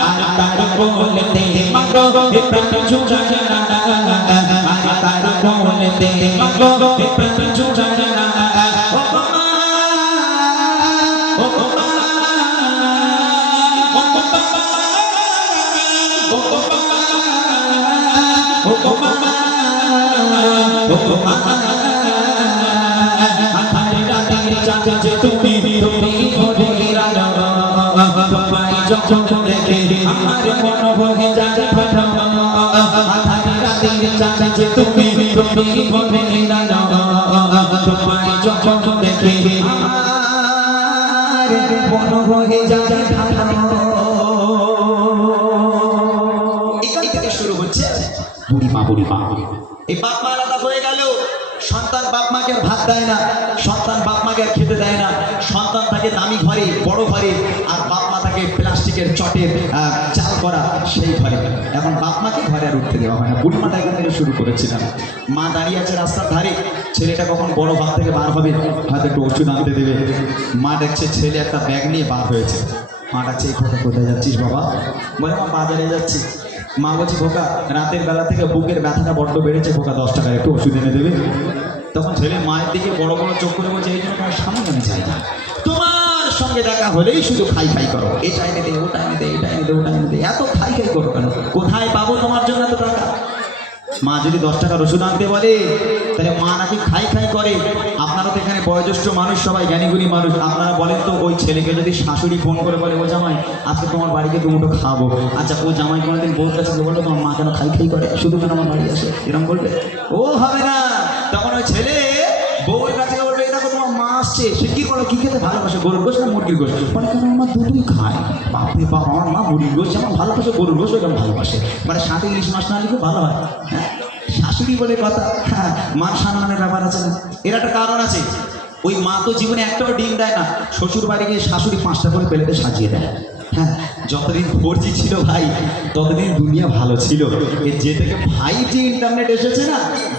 আর তার বলতে মাগো প্রাণ জুড়ায় না, আর তার বলতে মাগো প্রাণ জুড়ায় না। তুমি তুমি ভরে গেলো তোমায় যখন দেখে আমার মন হয়ে যায় ভালো। আধারে রাতের চাঁদ যে তুমি তুমি ভরে গেলো তোমায় যখন দেখে আমার মন হয়ে যায় ভালো। এখান থেকে শুরু হচ্ছে বুড়ি মা। এই বাপ মা আলাদা হয়ে গেল, সন্তান বাপ মাকে আর ভাত দেয় না, সন্তান বাপ মাকে আর খেতে দেয় না। সন্তান থাকে দামি ঘরে, বড় ঘরে, আর বাপ মা থাকে প্লাস্টিকের চটের চাল করা সেই ঘরে। এখন বাপ মাকে ঘরে আর উঠতে দেওয়া হয় না। বুড়ি মাটা এখান থেকে শুরু করেছিলাম। মা দাঁড়িয়ে আছে রাস্তার ধারে, ছেলেটা কখন বড় ভাত থেকে বার হবে, হয়তো একটু ওষুধ আনতে দেবে। মা দেখছে ছেলে একটা ব্যাগ নিয়ে বার হয়েছে। মা ডাকছে, কোথায় যাচ্ছিস বাবা? বলে, মা বাজারে যাচ্ছি। মা বলছে, খোকা রাতের বেলা থেকে বুকের ব্যথাটা বড্ড বেড়েছে, খোকা 10 টাকার একটু ওষুধ এনে দেবে। তখন ছেলে মায়ের দিকে বড় বড় চোখ করে বলছে, এই জন্য তোমার সামনে আমি চাই না, তোমার সঙ্গে দেখা হলেই শুধু খাই খাই করো, এটা এনে দে, ওটা এনে দে, এটা এনে দে, ওটা এনে দে, এত খাই খাই করো কেন? কোথায় পাবো তোমার জন্য এত টাকা? মা যদি 10 টাকার ওষুধ আনতে বলে, তাহলে মা নাকি খাই খাই করে। আপনারা তো এখানে বয়োজ্যেষ্ঠ মানুষ, সবাই জ্ঞানীগুণী মানুষ, আপনারা বলেন তো, ওই ছেলেকে যদি শাশুড়ি ফোন করে বলে, ও জামাই আজকে তোমার বাড়িতে দুমুটো খাবো, আচ্ছা ও জামাই কোনোদিন বউর কাছে বললো, তোমার মা কেন খাই খাই করে, শুধু কেন আমার বাড়ি আসে, এরকম বলবে? ও হবে না। তখন ওই ছেলে বউয়ের কাছে বলবে, এই দেখো তোমার মা আসছে, সে কি করো, কি খেতে ভালোবাসে, গরুর গোশ না মুরগির গোশ? মানে কেন, আমার দুটোই খায়। বাপরে বাপ, আমার মা মুরগির গোশ যেমন ভালোবাসে, গরুর গোশ ওইরকম ভালোবাসে, মানে সাথে ইলিশ মাছ না লিখে ভালো হয়। হ্যাঁ, শাশুড়ি বলে কথা, হ্যাঁ, মান সম্মানের ব্যাপার আছে না? এর একটা কারণ আছে। ওই মা তো জীবনে একটাও ডিম দেয় না, শ্বশুর বাড়ি গিয়ে শাশুড়ি 5টা করে প্লেটে সাজিয়ে দেয়। হ্যাঁ, যতদিন 4G ছিল ভাই, ততদিন দুনিয়া ভালো ছিল। এর যে থেকে 5G ইন্টারনেট এসেছে না,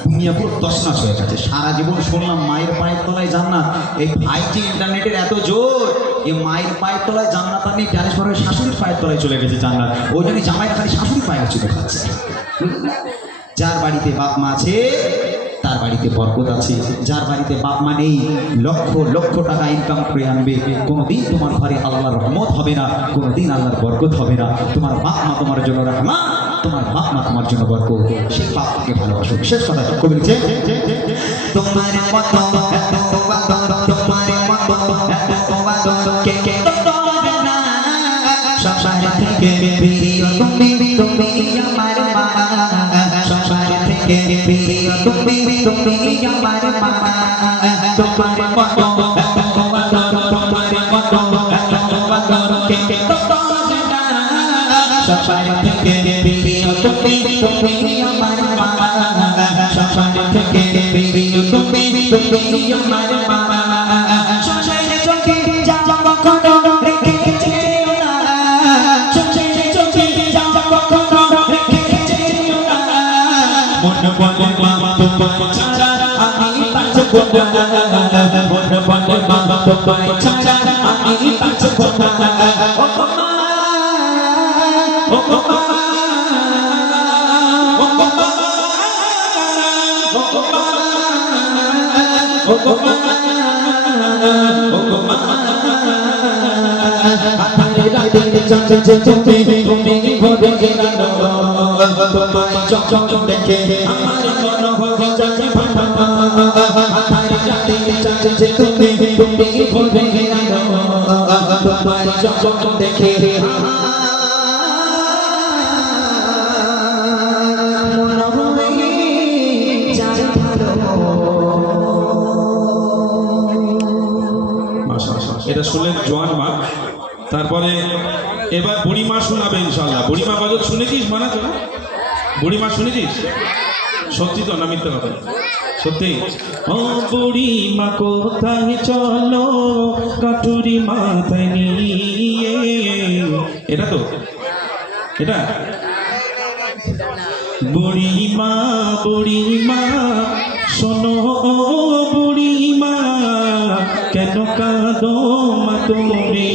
দুনিয়া পুরো তছনছ হয়ে গেছে। সারা জীবন শুনলাম মায়ের পায়ের তলায় জান্নাত, এই 5G ইন্টারনেটের এত জোর, এই মায়ের পায়ের তলায় জান্নাত আর নেই, ট্রান্সফার হয়ে শাশুড়ির পায়ের তলায় চলে গেছে জান্নাত। ওই জন্য জামাইরা খালি শাশুড়ির পায়ে চলে খাচ্ছে। যার বাড়িতে বাপ মা আছে তার বাড়িতে বরকত আছে, যার বাড়িতে বাপ মা নেই, লক্ষ লক্ষ টাকা ইনকাম করে আনবে, কোনোদিন তোমার ঘরে আল্লাহর রহমত হবে না, কোনোদিন আল্লাহর বরকত হবে না। তোমার বাপ মা তোমার জন্য রহমান, তোমার বাপ মা তোমার জন্য বরকত, সেই বাপকে ভালোবাসো। শেষ কথা কবি লিখছে, তোমার মতো তোমার মতো কে কে না, সংসার থেকে প্রিয় তুমি, তুমি আমার মা, সংসার থেকে প্রিয় তুমি, তুমি আমার মা। তোমার মতো তোমার মতো কে কে না, সংসার থেকে প্রিয় তুমি, তুমি আমার মা, সংসার থেকে প্রিয় তুমি, তুমি আমার মা। সংসারে চোখে যাও কখনো রেখে যেও না, সংসারে চোখে যাও কখনো রেখে যেও না, মন বলে মা তোমায় ছাড়া আমি বাঁচব না, মন বলে মা তোমায় ছাড়া আমি বাঁচব না। ও মা, ও মা, ও মা, ও মা, ও মা, আধারে রাতে চঞ্চল চোখে তুমি ভরে গেল, তোমায় যখন দেখে আমার মন হয়ে যায় ভালো, আধারে রাতে চঞ্চল চোখে তুমি ভরে গেল, তোমায় যখন দেখে মন হয়ে যায় ভালো। এটা শুনলেন জোয়ান মা। তারপরে এবার বুড়িমা শোনাবে ইনশাল্লাহ। বুড়িমা গজল শুনেছিস? মানা তো না, বুড়িমা শুনেছিস? সত্যি তো না মিথ্যা কথা? সত্যি। ও বুড়িমা কোথায় চলো কাটুরি মাথায় নিয়ে, এটা তো, এটা বুড়িমা, বুড়িমা শোনো বুড়িমা, কেন কাঁদো মা তুমি,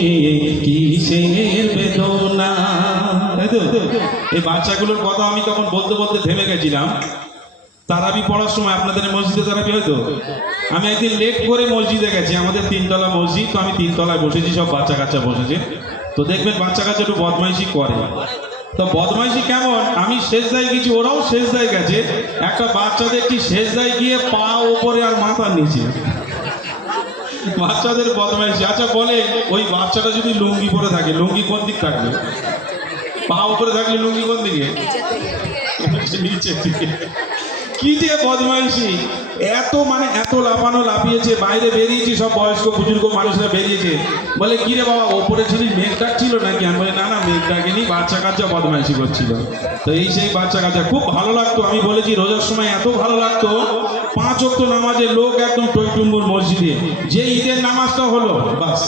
কিসের বেদনা? তাই তো? এই বাচ্চাগুলোর কথা আমি তখন বলতে বলতে থেমে গেছিলাম। তারাবি পড়ার সময় আপনাদের মসজিদে তারাবি হয়তো, আমি একদিন লেট করে মসজিদে গেছি, আমাদের 3 তলা মসজিদ, তো আমি 3 তলায় বসেছি, সব বাচ্চা কাচ্চা বসেছে। তো দেখবেন বাচ্চা কাচ্চা একটু বদমাইশি করে। তো বদমাইশি কেমন, আমি শেষদায় গেছি, ওরাও শেষদায় গেছে। একটা বাচ্চা দেখছি শেষদায় গিয়ে পা ওপরে আর মাথার নিচে, বাচ্চাদের বদমাইশি। আচ্ছা বলে, ওই বাচ্চাটা যদি লুঙ্গি পরে থাকে, লুঙ্গি কোন দিক থাকবে? পা উপরে থাকলে লুঙ্গি কোন দিকে? নিচের দিকে। কি যে বদমাইশি, এত মানে এত লাফানো লাফিয়েছে, বাইরে বেরিয়েছি, সব বয়স্ক বুজুর্গ মানুষরা বেরিয়েছে। বলে কি রে বাবা, ওপরে ছিলিস, মেঘ ডাকছিল নাকি? আমি বলি না না, মেঘ ডাকেনি, বাচ্চা কাচ্চা বদমাইশি করছিল। তো এই সেই বাচ্চা কাচ্চা খুব ভালো লাগতো। আমি বলেছি রোজার সময় এত ভালো লাগতো, 5 ওয়াক্ত নামাজে লোক একদম টইটুম্বুর মসজিদে। যে ঈদের নামাজটা হলো, বাস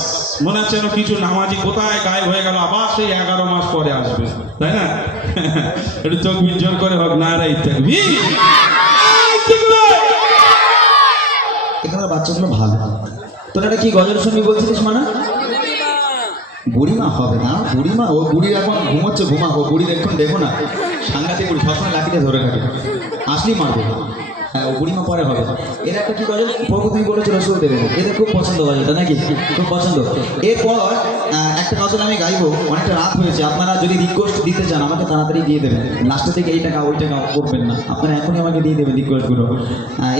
মনে হচ্ছে যেন কিছু নামাজি কোথায় গায়েব হয়ে গেল, আবার সেই 11 মাস পরে আসবে, তাই না? একটু চোখ বিজোর করে হোক, না রে তাকবীর। বাচ্চাগুলো ভালো। তোর একটা কি গজল শুনবি বলছিলিস মানে? বুড়িমা হবে না, বুড়িমা ও বুড়ি এখন ঘুমোচ্ছে, ঘুমাবো। বুড়ির এখন দেখো না, সাংঘাতিক বুড়ি, সবসময় লাঠিতে ধরে থাকে, আসলি মারবে। হ্যাঁ, ও বুড়িমা পরে হবে। এর একটা কি গজল প্রভু তুমি বলেছো রসুল দেবে, এদের খুব পছন্দ গজলটা নাকি? খুব পছন্দ। এরপর একটা গজল আমি গাইবো, অনেকটা রাত হয়েছে, আপনারা যদি রিকোয়েস্ট দিতে চান আমাকে তাড়াতাড়ি দিয়ে দেবেন, লাস্টের থেকে এই টাকা ওই টাকা করবেন না, আপনারা এখনই আমাকে দিয়ে দেবেন রিকোয়েস্টগুলো।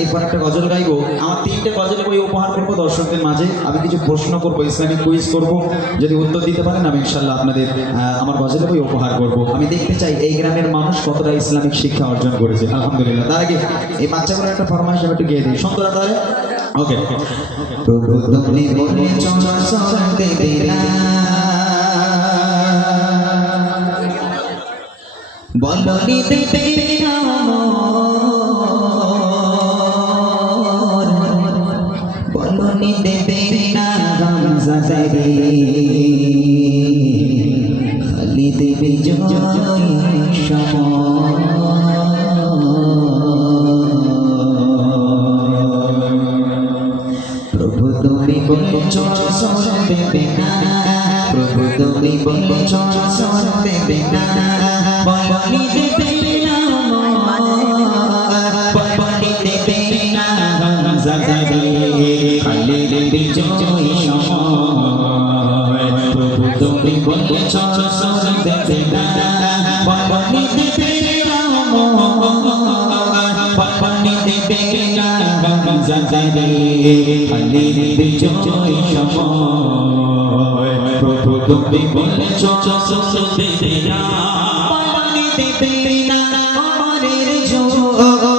এরপর একটা গজল গাইবো, আমার 3টে গজল বই উপহার করবো দর্শকদের মাঝে। আমি কিছু প্রশ্ন করবো, ইসলামিক কুইজ করবো, যদি উত্তর দিতে পারেন আমি ইনশাল্লাহ আপনাদের আমার গজলে বই উপহার করবো। আমি দেখতে চাই এই গ্রামের মানুষ কতটা ইসলামিক শিক্ষা অর্জন করেছে। আলহামদুলিল্লাহ। তার আগে এই বাচ্চাগুলো একটা ফরমাইশ একটু গিয়ে দিই, সুন্দর তাহলে। ওকে। প্রভু তুমি বলেছো চল দেবে না, বলনি দেবে না, বলনি দেবে না গামজাদারি, খালি দেবে জয় সময়। প্রভু তুমি বলেছো চল দেবে না, প্রভু তুমি বলেছো চল দেবে না, বলনি দেবে না, বলনি দেবে না গামজাদারি, খালি দেবে জয় সময়। প্রভু তুমি বলেছো চল দেবে না, বলনি দেবে না, বলনি দেবে না গামজাদারি, খালি দেবে জয় সময়। প্রভু তুমি বলেছো চল দেবে না, বলনি দেবে না, অমরের যোগ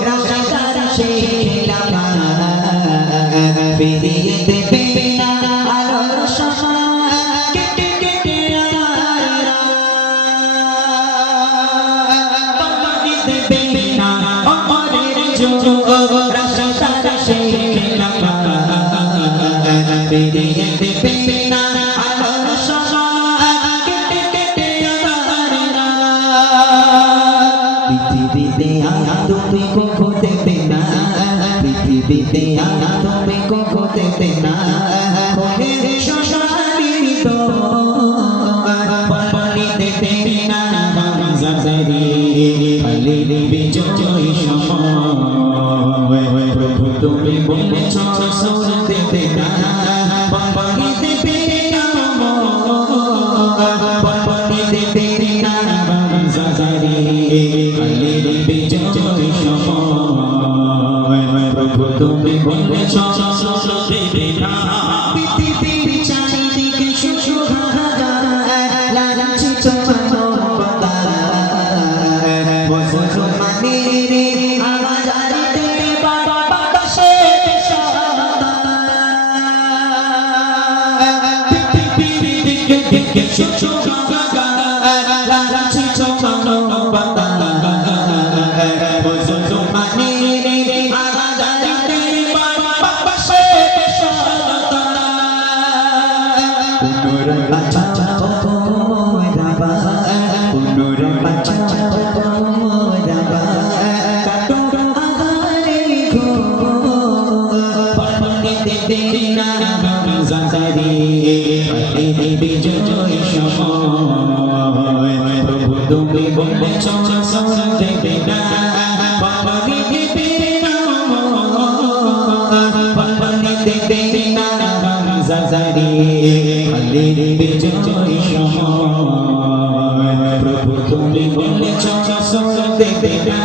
রাস্তার শেলা ফিরিয়ে দেবে না, আলোর সময় কেটে কেটে আমার বলনি দেবে না, অমরের যোগ রাস্তার শেলা ফিরিয়ে দেবে না, আলোর সময় কেটে কেটে আমার পৃথিবীতে আয়া তুমি কখনো দেবে না, পৃথিবীতে আয়া তুমি কখনো দেবে না, কোনে শশানি তো বলনি দেবে না গামজাদারি, খালি দেবে জয় সময়। প্রভু তুমি বলেছো চল দেবে না, বলনি দেবে না, বলনি দেবে না গামজাদারি, খালি দেবে জয় সময়। প্রভু তুমি বলেছো চল দেবে না, পৃথিবীর চারিদিকে সুহাগার লাঞ্ছিত মানবতা, মুসলমানের আওয়াজে বাতাসে সদা, পৃথিবীর দিকে সুহাগার লাঞ্ছিত মানবতা, মুসলমানের আওয়াজে বাতাসে সদা। পুনর বাঁচা মোরাবা, পুনর বাঁচা মোরাবা, কাটো আহারে গো, বলনি দেবে না গামজাদারি, খালি দেবে জয় সময়। প্রভু তুমি বলেছো চল দেবে না, বলনি দেবে না, বলনি দেবে না গামজাদারি, খালি দেবে জয় সময়। প্রভু তুমি বলেছো চল দেবে না,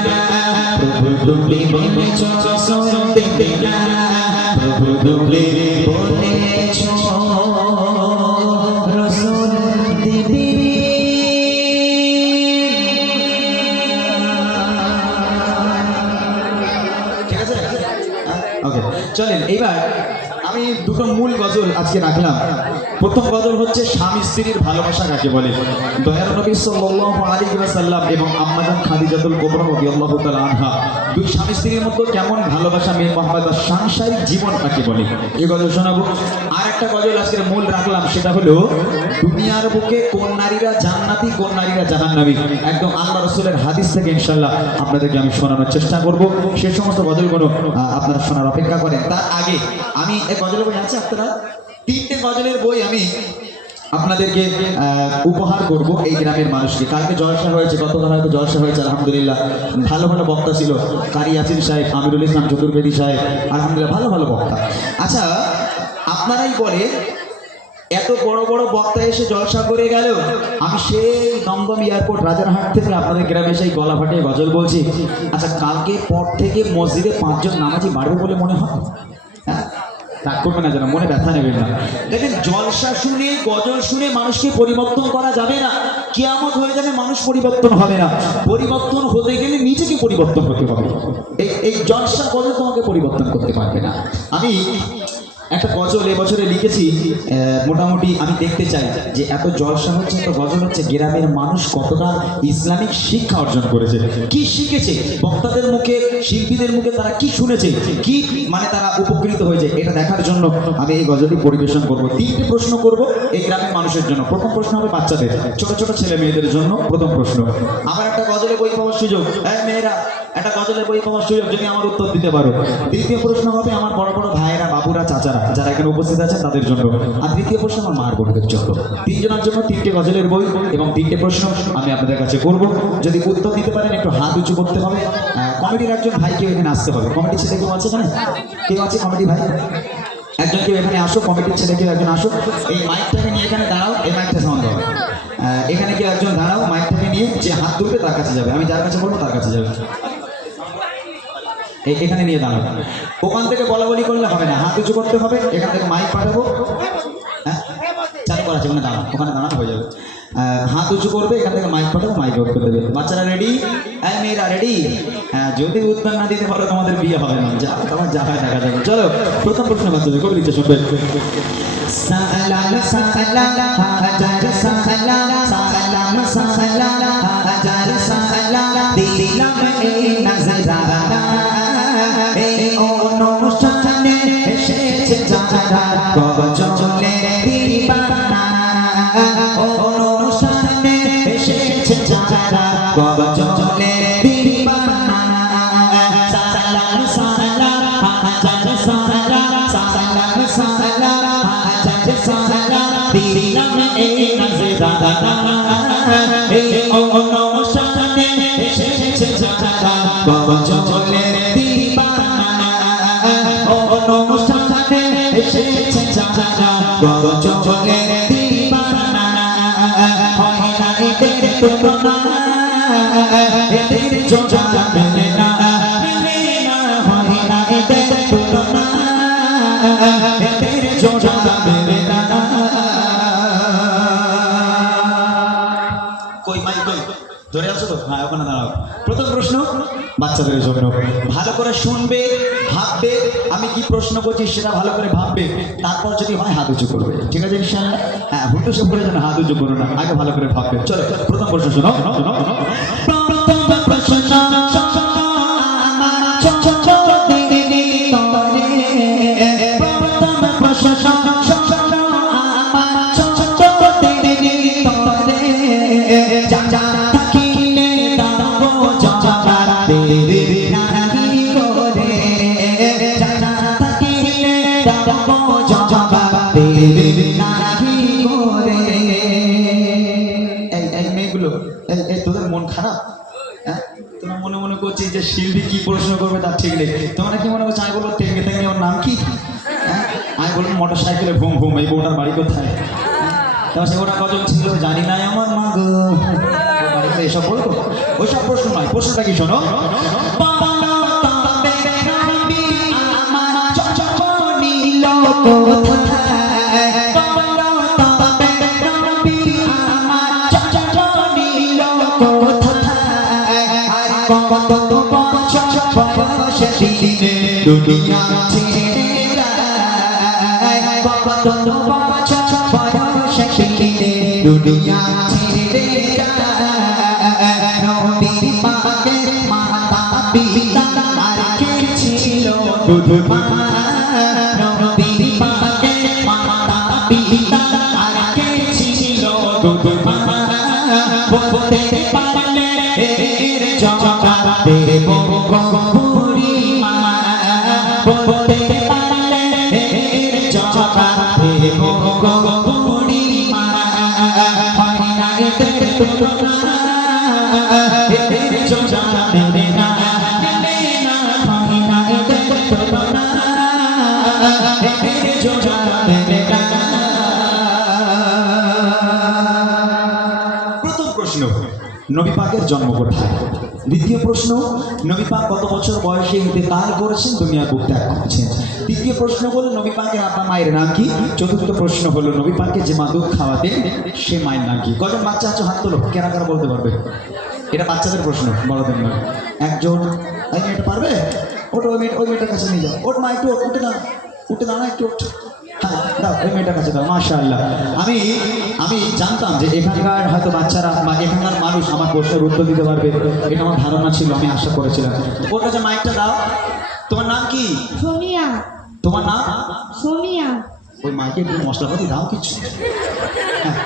প্রভু তুমি বলেছো চল দেবে না, প্রভু তুমি বলেছো রসুল দেবে। ঠিক আছে? ওকে, চলেন এইবার আমি দুটো মূল গজল আজকে রাখলাম। প্রথম গজল হচ্ছে স্বামী স্ত্রীর ভালোবাসা কাকে বলে। দয়ার নবী সাল্লাল্লাহু আলাইহি ওয়াসাল্লাম এবং আম্মা জান খাদিজাতুল কুবরা রাদিয়াল্লাহু তাআলা আনহা দুই স্বামী স্ত্রীর মধ্যে কেমন ভালোবাসা মেয়ে মোহাম্মদ বা সাংসারিক জীবন কাকে বলে এই গজল শোনাবো। আর একটা গজল আজকের মূল রাখলাম, সেটা হলো দুনিয়ার বুকে কোন নারীরা জান্নাতি কোন নারীরা জাহান্নামী, একদম আল্লাহ রাসূলের হাদিস থেকে ইনশাআল্লাহ আপনাদেরকে আমি শোনানোর চেষ্টা করব। সেই সমস্ত গজলগুলো আপনারা শোনার অপেক্ষা করেন। তার আগে আমি এই গজলের বই আছে, আপনারা তিনটে গজলের বই আমি আপনাদেরকে উপহার করব এই গ্রামের মানুষকে। কালকে জলসা হয়েছে, গতকাল হয়তো জলসা হয়েছে, আলহামদুলিল্লাহ ভালো ভালো বক্তা ছিল, কারি ইয়াসিন সাহেব, আমিরুল ইসলাম চতুর্বেদী সাহেব, আলহামদুলিল্লাহ ভালো ভালো বক্তা। আচ্ছা, আপনারাই বলে এত বড় বড় বক্তা এসে জলসা করে গেল, আমি সেই দমদম এয়ারপোর্ট রাজারহাট থেকে আপনাদের গ্রামে সেই গলা ফাটিয়ে গজল বলছি। আচ্ছা, কালকে পর থেকে মসজিদে 5 জন নামাজি বাড়বে বলে মনে হয়? হ্যাঁ, রাগ করবে না যেন, মনে ব্যথা নেবেন না। দেখেন, জলসা শুনে গজল শুনে মানুষকে পরিবর্তন করা যাবে না। কিয়ামত হয়ে যাবে, মানুষ পরিবর্তন হবে না। পরিবর্তন হতে গেলে নিজেকে পরিবর্তন করতে হবে। এই জলসা গজল তোমাকে পরিবর্তন করতে পারবে না। আমি একটা গজল এবছরে লিখেছি, মোটামুটি আমি দেখতে চাই যে এত জলসা হচ্ছে, এত গজল হচ্ছে, গ্রামের মানুষ কতটা ইসলামিক শিক্ষা অর্জন করেছে, কি শিখেছে বক্তাদের মুখে, শিল্পীদের মুখে, তারা কি শুনেছে, কি মানে তারা উপকৃত হয়েছে, এটা দেখার জন্য আমি এই গজলটি পরিবেশন করব। 3টে প্রশ্ন করব এই গ্রামের মানুষের জন্য। প্রথম প্রশ্ন হবে বাচ্চাদের, ছোট ছোট ছেলে মেয়েদের জন্য প্রথম প্রশ্ন। আবার একটা গজলের বই পাওয়ার সুযোগ, মেয়েরা একটা গজলের বই পাওয়ার সুযোগ যদি আমার উত্তর দিতে পারো। দ্বিতীয় প্রশ্ন হবে আমার বড় বড় ভাইয়েরা, বাবুরা, চাচারা যারা এখানে উপস্থিত আছেন তাদের জন্য। আর তৃতীয় প্রশ্ন আমার মার বোনদের জন্য। 3 জনের জন্য 3টে গজলের বই এবং 3টে প্রশ্ন আমি আপনাদের কাছে করব। যদি উত্তর দিতে পারেন একটু হাত উঁচু করতে হবে। কমিটির একজন ভাইকে এখানে আসতে হবে। কমিটির ছেলে কেউ আছে এখানে? কেউ আছে কমিটি ভাই? একজন কেউ এখানে আসো, কমিটির ছেলে কেউ একজন আসো। এই মাইকটাকে নিয়ে এখানে দাঁড়াও, এই মাইকটা সাউন্ড হবে। এখানে কেউ একজন দাঁড়াও, মাইকটাকে নিয়ে যে হাত তুলবে তার কাছে যাবে, আমি যার কাছে বলবো তার কাছে যাবে। এখানে নিয়ে দাঁড়াবো, ওখান থেকে বলা বলি করলে হবে না, হাত উঁচু করতে হবে। এখান থেকে মাইক পাঠাবো, হ্যাঁ চালু করা আছে, ওখানে দাঁড়ানো, ওখানে দাঁড়ানো হয়ে যাবে। হাত উঁচু করবে, এখান থেকে মাইক পাঠাবো, মাইক অফ করে দেবে। বাচ্চারা রেডি? মেয়েরা রেডি? হ্যাঁ, যদি উত্তর না দিতে পারো তোমাদের বিয়ে হবে না, যা তোমার যা হয় দেখা যাবে। চলো প্রথম প্রশ্ন বাচ্চাদের খুব ইচ্ছে শুনবে। সালাম সালাম হাজার সালাম, সালাম সালাম হাজার সালাম, দিলাম এই নজরানা, এই অনুষ্ঠানে এসেছে যারা গজলে দিবানা, অনুষ্ঠানে এসেছে যারা গজলে দিবানা। সালাম সালাম হাজার সালাম, সালাম সালাম হাজার সালাম, দিলাম এই নজরানা, এই অনুষ্ঠানে এসেছে যারা গজলে দিবানা, অনুষ্ঠানে এসেছে যারা গজলে দিবানা। হয় না এদের তুলনা, এদের জোড়া মেলে না, হয় না এদের তুলনা, এদের জোড়া মেলে না। কই মাইক কই? ধরে আছো তো? হ্যাঁ, ওখানে দাঁড়াও। প্রথম প্রশ্ন বাচ্চাদের জন্য, ভালো করে শুনবে, ভাববে, আমি কি প্রশ্ন করছি সেটা ভালো করে ভাববে, তারপর যদি হয় হাত উঁচু করবে, ঠিক আছে ইনশাআল্লাহ? হ্যাঁ, হুটো সব করে যেন হাত উঁচু করো না, আগে ভালো করে ভাববে। চলো প্রথম প্রশ্ন শোনো। প্রথম প্রশ্ন, আমার ছোট দিদি তরে, প্রথম প্রশ্ন, আমার ছোট দিদি তরে, যা যা থাকিলে দাও জবাব দেবে নাহি করে, যা যা থাকিলে দাও জবাব দেবে নাহি করে। এই মেয়েগুলো, এই তোদের মন খারাপ? হ্যাঁ, তোমরা মনে মনে করছিস যে শিল্পী কি প্রশ্ন করবে তার ঠিক নেই। তোমরা কি মনে করছো আমি বলবো টেঙ্গে টেঙ্গে ওর নাম কি? হ্যাঁ, আমি বলবো মোটর সাইকেলে ঘুম ঘুম, এই বউটার বাড়ি কোথায়? তারপর সে ওরা কজন ছিল জানি না আমার মা গো, এসব বলবো? ওইসব প্রশ্ন নয়, প্রশ্নটা কি শোনো। দুনিয়া ছেড়ে কত বছর বয়সে দুনিয়া ছেড়ে নবী পাকের মাতা পিতা দুধ মা নবী পাকের মাতা পিতা আর কে ছিল দুধ মা বলতে পারলে এর জবাব দেব গৌরী মা বলতে পারলে এর জবাব দেব গৌরী মা হয় না এদের তুলনা এদের জবাব দেবে না হয় না এদের তুলনা এদের জবাব দেবে না। প্রথম প্রশ্ন, নবী পাকের জন্ম কোথায়? দ্বিতীয় প্রশ্ন, নবী পাক কত বছর বয়সে ইন্তেকাল করেছেন, দুনিয়া বুক ত্যাগ করেছেন? তৃতীয় প্রশ্ন হলো নবী পাকের আব্বা মায়ের নাম কি? চতুর্থ প্রশ্ন হলো নবী পাককে যে মা দুধ খাওয়াতেন সে মায়ের নাম কি? কজন বাচ্চা আছে হাত তোলো, কারা কারা বলতে পারবে? এটা বাচ্চাদের প্রশ্ন, বড়দের নয়। একজন, এই মেয়েটা পারবে? ওটা ওই মেয়েটার কাছে নিয়ে যাও। ওর মা একটু উঠে দাও, উঠে দাও না একটু। হ্যাঁ দাও, ওই মেয়েটার কাছে দাও। মাশাআল্লাহ। আমি জানতাম যে এখানকার হয়তো বাচ্চারা বা এখানকার মানুষ আমার প্রশ্নের উত্তর দিতে পারবে, এটা আমার ধারণা ছিল, আমি আশা করেছিলাম। ওর কাছে মাইকটা দাও। তোমার নাম কি? সোনিয়া। তোমার নাম? সোনিয়া। ওই মাইকে একটু মশলাপাতি দাও কিছু। হ্যাঁ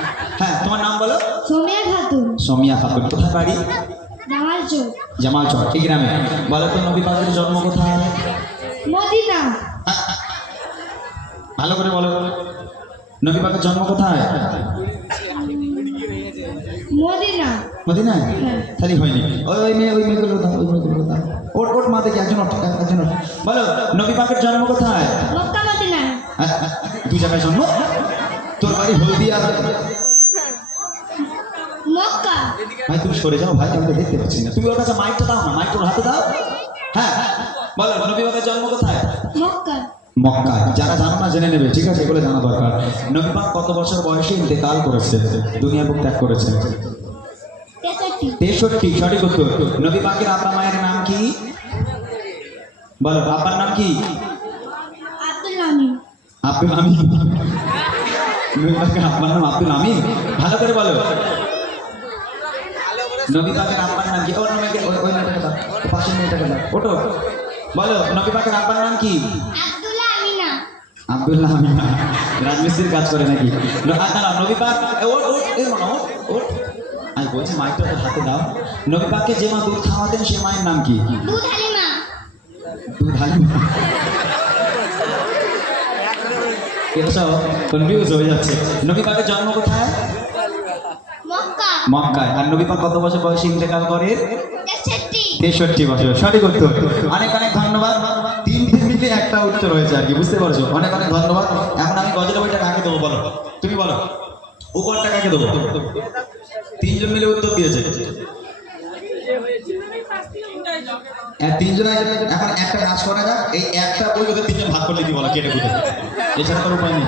হ্যাঁ, তোমার নাম বলো। সোমিয়া খাতুন। সোমিয়া খাতুন। কোথায় বাড়ি? জামালচর। জামালচর, এই গ্রামে। বলো তো নবী পাকের জন্ম কোথায়? মদিনা। ভালো করে বলো, নবী পাকের জন্ম কোথায়? মদিনা। মদিনায়? হ্যাঁ। খালি হয়নি। ওই মেয়েগুলো দাও, ওই মেয়েগুলো দাও। ওট মা দেখি একজন একজন। বলো নবী পাকের জন্ম কোথায়? মক্কা মদিনায়। দুই জায়গায় জন্ম। তোর বাড়ি হলদিয়া। মক্কা। ভাই তুমি সরে যাও ভাই, আমি তো দেখতে পাচ্ছি না। তুমি ওর কাছে মাইকটা দাও না, মাইক ওর হাতে দাও। হ্যাঁ বলো নবী পাকের জন্ম কোথায়? মক্কা। মক্কায়। যারা জানো না জেনে নেবে, ঠিক আছে, এগুলো জানা দরকার। নবী পাক কত বছর বয়সে ইন্তেকাল করেছে, দুনিয়া বুক ত্যাগ করেছে? 63। সঠিক উত্তর। নবী পাকের আব্বা মায়ের নাম কি? বলো, আব্বার নাম কি? আব্দুল আমিন। আব্দুল আমিন। নবী পাকের আব্বার নাম আব্দুল আমিন। ভালো করে বলো, নবী পাকের আব্বার নাম কি? ওর মেয়েকে, ওই মেয়েটাকে দাও, পাশের মেয়েটাকে দাও, ওটো। বলো নবী পাকের আব্বার নাম কি? আব্দুল্লাহ আমিনা। আব্দুল্লাহ আমিনা। রাজমিস্ত্রির কাজ করে নাকি? নবী পাক আমি বলছি মাইকটা তো হাতে দাও। নবী পাককে যে মা দুধ খাওয়াতেন সে মায়ের নাম কি? দুধ হালিমা। দুধ হালিমা। এসব কনফিউজ হয়ে যাচ্ছে। নবী পাকের জন্ম কোথায়? মক্কা। মক্কায়। আর নবী পাক কত বছর বয়সে ইন্তেকাল করে? 63 বছর। সঠিক উত্তর। অনেক অনেক ধন্যবাদ। তিনটে মিলে একটা উত্তর হয়েছে আর কি, বুঝতে পারছো? অনেক অনেক ধন্যবাদ। এখন আমি গজলের বইটা কাকে দেবো বলো, তুমি বলো, উপরটা কাকে দেবো? তিনজন মিলে উত্তর দিয়েছে। তিনজন। এখন একটা কাজ করা যাক, এই একটা বই ওদের তিনজন ভাগ করলে কি বলো, কেটে কুটে, এছাড়া তোর উপায় নেই।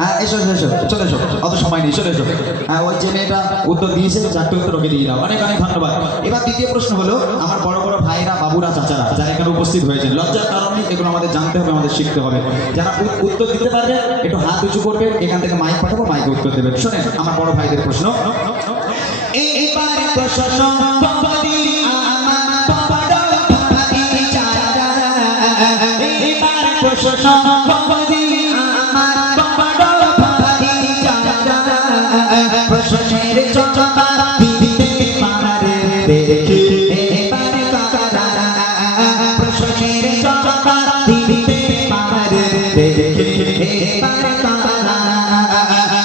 হ্যাঁ এসো এসো, চলে এসো, অত সময় নেই, চলে এসো। হ্যাঁ ওই যে মেয়েটা উত্তর দিয়েছে, চারটে উত্তর ওকে দিয়ে দাও। অনেক অনেক ধন্যবাদ। এবার দ্বিতীয় প্রশ্ন হলো, আমার বড় বড় ভাইরা, বাবুরা, চাচারা যারা এখানে উপস্থিত হয়েছেন, লজ্জার কারণে এগুলো আমাদের জানতে হবে, আমাদের শিখতে হবে। যারা উত্তর দিতে পারবে একটু হাত উঁচু করবে, এখান থেকে মাইক পাঠাবো, মাইকে উত্তর দেবে। শোনেন আমার বড় ভাইদের প্রশ্ন। এইবার প্রশ্ন প্রশ্নের জবাব দিতে পারে দেখি এবারে কারা, প্রশ্নের জবাব দিতে পারে দেখি এবারে কারা।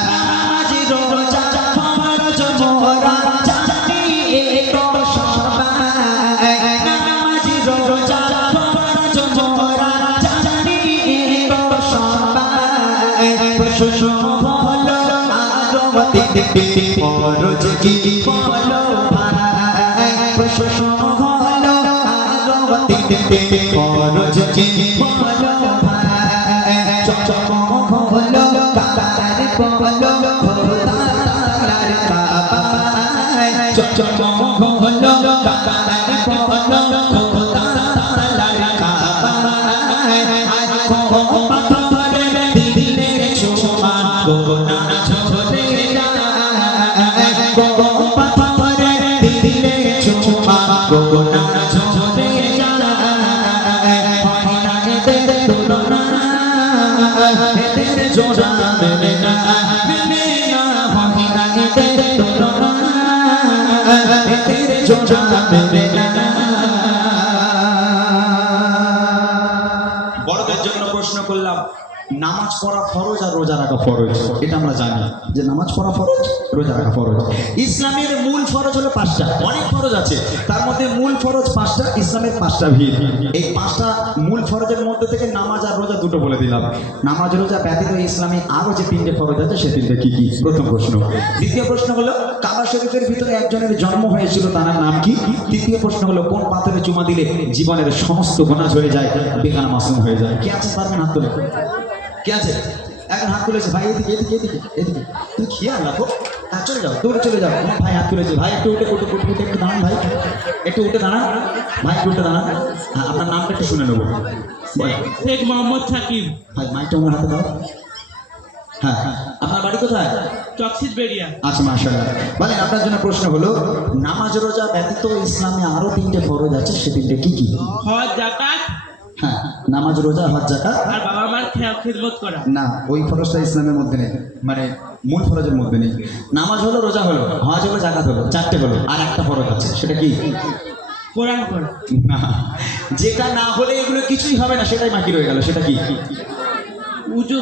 নামাজ রোজা ফরজ মোরা জানি এতো সবাই, নামাজ রোজা ফরজ মোরা জানি এতো সবাই। প্রশ্ন হলো ফরজ কি বলো ভাই, প্রশ্ন হলো ফরজ কি বলো ভাই, চমক হলো কাতার বলো খোদার কাবায়, চমক হলো কাতার বলো খোদার কাবায়। পাথরের দিলের ছোঁয়া গোনা ঝরে পাথরের দিলে ছোঁয়া গোনা ঝরে প্রশ্ন করলাম, নামাজ পড়া ফরজ আর রোজা রাখা ফরজ, এটা আমরা জানি যে নামাজ পড়া ফরজ, রোজা রাখা ফরজ। ইসলামের মূল ফরজ হলো 5টা, অনেক ফরজ আছে, তার মধ্যে মূল ফরজ 5টা, ইসলামের 5টা ভিত। এই 5টা মূল ফরজের মধ্যে থেকে নামাজ আর রোজা দুটো বলে দিলাম। নামাজ রোজা ব্যতীত ইসলামে আরো যে 3টে ফরজ আছে সে 3টে কি কি? প্রথম প্রশ্ন। দ্বিতীয় প্রশ্ন হলো, কাবা শরীফের ভিতরে একজনের জন্ম হয়েছিল, তার নাম কি? তৃতীয় প্রশ্ন হলো, কোন পাথরে চুমা দিলে জীবনের সমস্ত গুনাহ হয়ে যায়, বেগানা মাসুম হয়ে যায়? কে আছে পারবেন হাত তুলে? কে আছে? এখন হাত তুলেছে, ভাই এদিকে এদিকে এদিকে এদিকে, তুমি খেয়াল রাখো, হ্যাঁ চলে যাও, দৌড়ে চলে যাও। আমার ভাই হাত তুলেছে, ভাই একটু উঠে উঠে উঠে উঠে একটু দাঁড়ান, ভাই একটু উঠে দাঁড়ান, ভাই একটু উঠে দাঁড়ান। হ্যাঁ, আপনার নামটা একটু শুনে নেবো। শেখ মোহাম্মদ সাকিব, ভাই মাইকটা আমার হাতে দাও। হ্যাঁ হ্যাঁ, আপনার বাড়ি কোথায়? চকসিদ বেরিয়া। আচ্ছা মাশাআল্লাহ। মানে আপনার জন্য প্রশ্ন হলো, নামাজ রোজা ব্যতীত ইসলামে আরো 3টে ফরজ আছে, সে 3টে কি কি? হজ, যাকাত হ্যাঁ, নামাজ রোজা হজ যাকাত। আর বাবা মার খেদমত করা। না, ওই ফরজটা ইসলামের মধ্যে নেই, মানে মূল ফরজের মধ্যে নেই। নামাজ হলো, রোজা হলো, হজ হলো, যাকাত হলো, 4টে হলো, আর একটা ফরজ আছে, সেটা কি? কোরআন পড়া। না, যেটা না হলে এগুলো কিছুই হবে না, সেটাই বাকি রয়ে গেল, সেটা কি? উজু।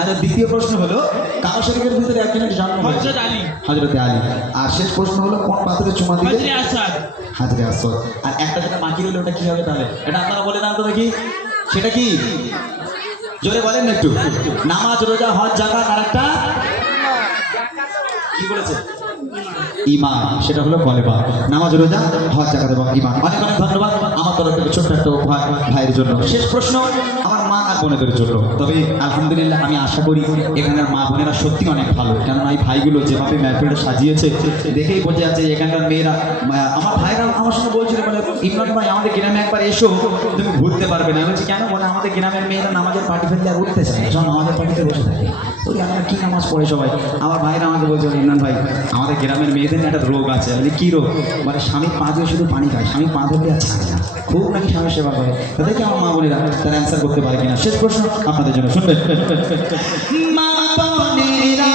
আচ্ছা, দ্বিতীয় প্রশ্ন হলো, কাবা শরীফের ভিতরে একজনের জন্ম হয়েছে, হযরত আলী। হযরত আলী। আর শেষ প্রশ্ন হলো, কোন পাথরে চুমা দিলে? হাজরে আসাদ। হাজরে আসওয়াদ। আর একটা যেটা বাকি রইল, ওটা কি হবে তাহলে? এটা আপনারা বলে দান তো দেখি, সেটা কি? জোরে বলেন না একটু। নামাজ রোজা হজ যাকাত, আর একটা কি বলেছে? ঈমান। সেটা হলো কলেমা। নামাজ রোজা হজ যাকাত এবং ঈমান। অনেক অনেক ধন্যবাদ আমার তরফ থেকে ছোট্ট একটা উপহার ভাইয়ের জন্য। শেষ প্রশ্ন আমার মা আর বোনেদের জন্য। তবে আলহামদুলিল্লাহ আমি আশা করি এখানকার মা বোনেরা সত্যি অনেক ভালো, কেননা এই ভাইগুলো যেভাবে মেহফিলটা সাজিয়েছে দেখেই বোঝা যাচ্ছে এখানকার মেয়েরা। আমার ভাইরা আমার সঙ্গে বলছিল, বলে ইমরান ভাই আমাদের গ্রামে একবার এসো, তুমি ঘুরতে পারবে না। আমি বলছি কেন? বলে আমাদের গ্রামের মেয়েরা নামাজের পার্টি ফেললে আর উঠতে চায় না, সব নামাজের পার্টিতে বসে থাকে। ওই আমরা কি নামাজ পড়ে সবাই। আমার ভাইরা আমাকে বলছে, ইমরান ভাই আমাদের গ্রামের মেয়েদের একটা রোগ আছে। বলি কি রোগ? মানে স্বামীর পা দিয়ে শুধু পানি খায়, স্বামী পা ধরলে আর ছাড়ে না, খুব নাকি স্বামীর সেবা করে। তাদেরকে আমার মা বোনেরা তারা অ্যান্সার করতে পারে কিনা। শেষ প্রশ্ন আপনাদের জন্য, শুনবেন। মা বোনেরা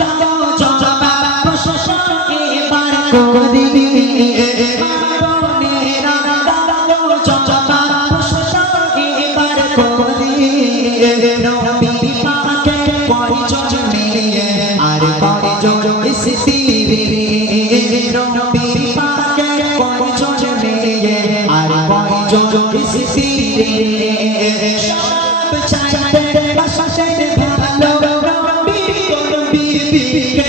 দাও জবাব প্রশংসা এবার করি, মা বোনেরা দাও জবাব প্রশংসা এবার করি, নবী পাকের পরিচয় নিয়ে আর পরিচয় ইস্তিরি, নবী পাকের পরিচয় নিয়ে আর পরিচয় ইস্তিরি, সব চাইতে বাসাতে ভালো নবী বিবিকে,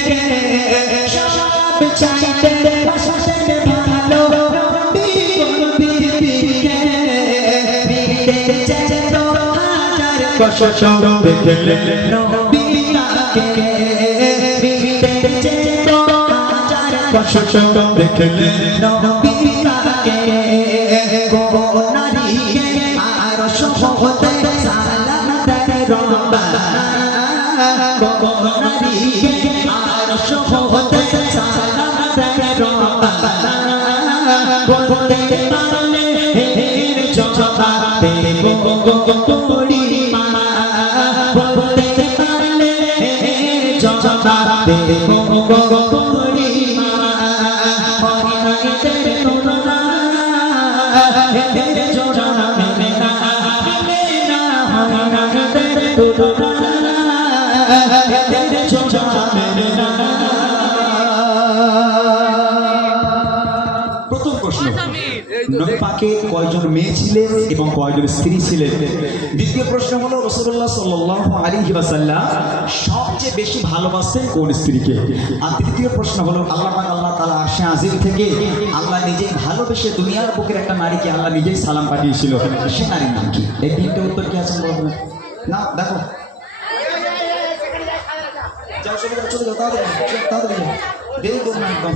সব চাইতে বাসাতে ভালো নবী বিবিকে, বিবিতে যেত হাজার কষ্ট দেখলে নবী তাকে, বিবিতে যেত হাজার কষ্ট দেখলে নবী তাকে, গো নারীকে আর সহতে সালাম দেয় রব্বানা, গো নারীকে আর সহতে সালাম দেয় রব্বানা, বলতে পারলে এর জবাব দেব করি মা, বলতে পারলে এর জবাব দেব করি মা, হরিনাইতের তুলনা এদের জোড়া মেলে না, মেলে না হরিনাইতের তুলনা এদের জোড়া মেলে না। প্রথম প্রশ্ন, নবী পাকের কয়জন মেয়ে ছিলেন এবং কয়জন স্ত্রী ছিলেন? দ্বিতীয় প্রশ্ন হলো, রাসূলুল্লাহ সাল্লাল্লাহু আলাইহি ওয়াসাল্লাম সবচেয়ে বেশি ভালোবাসতেন কোন স্ত্রীকে? আর তৃতীয় প্রশ্ন হলো, আল্লাহ পাক আল্লাহ তাআলা আরশে আজিম থেকে আল্লাহ নিজেই ভালোবেসে দুনিয়ার বুকের একটা নারীকে আল্লাহ নিজেই সালাম পাঠিয়েছিল, সে নারীর নাম কি? এই তিনটে উত্তর কি আছে বলবেন? না দেখো, যাও চলে যাও, চলে যাও, তাড়াতাড়ি যাও, দেরি করো না একদম।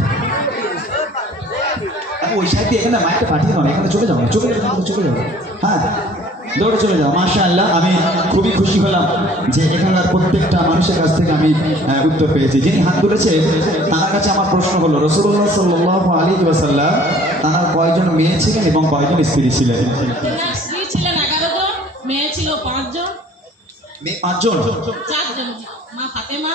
ওই সাইড দিয়ে এখানে মাইকটা পাঠিয়ে দাও, এখানে চলে যাও, চলে যাও, চলে যাও, হ্যাঁ দৌড়ে চলে যাও। মাশাআল্লাহ, আমি খুবই খুশি হলাম যে এখানকার প্রত্যেকটা মানুষের কাছ থেকে আমি উত্তর পেয়েছি। যিনি হাত তুলেছে তার কাছে আমার প্রশ্ন হলো, রাসূলুল্লাহ সাল্লাল্লাহু আলাইহি ওয়াসাল্লাম তার কয়জন মেয়ে ছিলেন এবং কয়জন স্ত্রী ছিলেন? স্ত্রী ছিলেন 11 জন, মেয়ে ছিল 5 জন। মেয়ে 5 জন? 4 জন, মা ফাতেমা,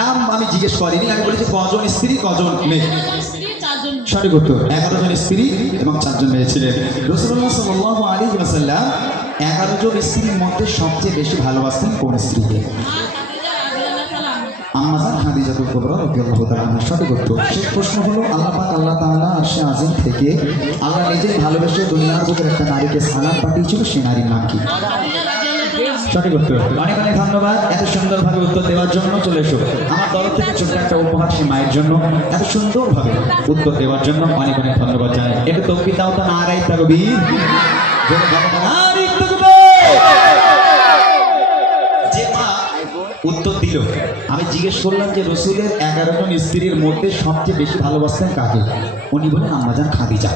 নাম আমি জিজ্ঞেস করিনি, আমি বলেছি কজন স্ত্রী কজন মেয়ে। স্ত্রী 4 জন মেয়ে। সঠিক উত্তর। 11 জন স্ত্রী এবং 4 জন মেয়ে ছিলেন। রাসূলুল্লাহ সাল্লাল্লাহু আলাইহি ওয়াসাল্লাম 11 জন স্ত্রীর মধ্যে সবচেয়ে বেশি ভালোবাসতেন কোন স্ত্রীকে? আম্মাজান খাদিজাতুল কুবরা রাদিয়াল্লাহু তাআলা আনহা। সঠিক উত্তর। শেষ প্রশ্ন হলো আল্লাহ পাক আল্লাহ তাআলা আরশে আজিম থেকে আল্লাহ নিজেই ভালোবেসে দুনিয়ার বুকের একটা নারীকে সালাম পাঠিয়েছিল, সেই নারীর নাম কি? সঠিক উত্তর। অনেক অনেক ধন্যবাদ এত সুন্দরভাবে উত্তর দেওয়ার জন্য। চলে এসো আমার তরফ থেকে ছোট্ট একটা উপহার সেই মায়ের জন্য, এত সুন্দরভাবে উত্তর দেওয়ার জন্য অনেক অনেক ধন্যবাদ জানাই। একটু তকবীর দাও তো, নারায়ে তাকবীর। নারায়ে তাকবীর। যে মা উত্তর দিল, আমি জিজ্ঞেস করলাম যে রসুলের 11 জন স্ত্রীর মধ্যে সবচেয়ে বেশি ভালোবাসতেন কাকে? উনি বলেন আম্মাজান খাদিজা।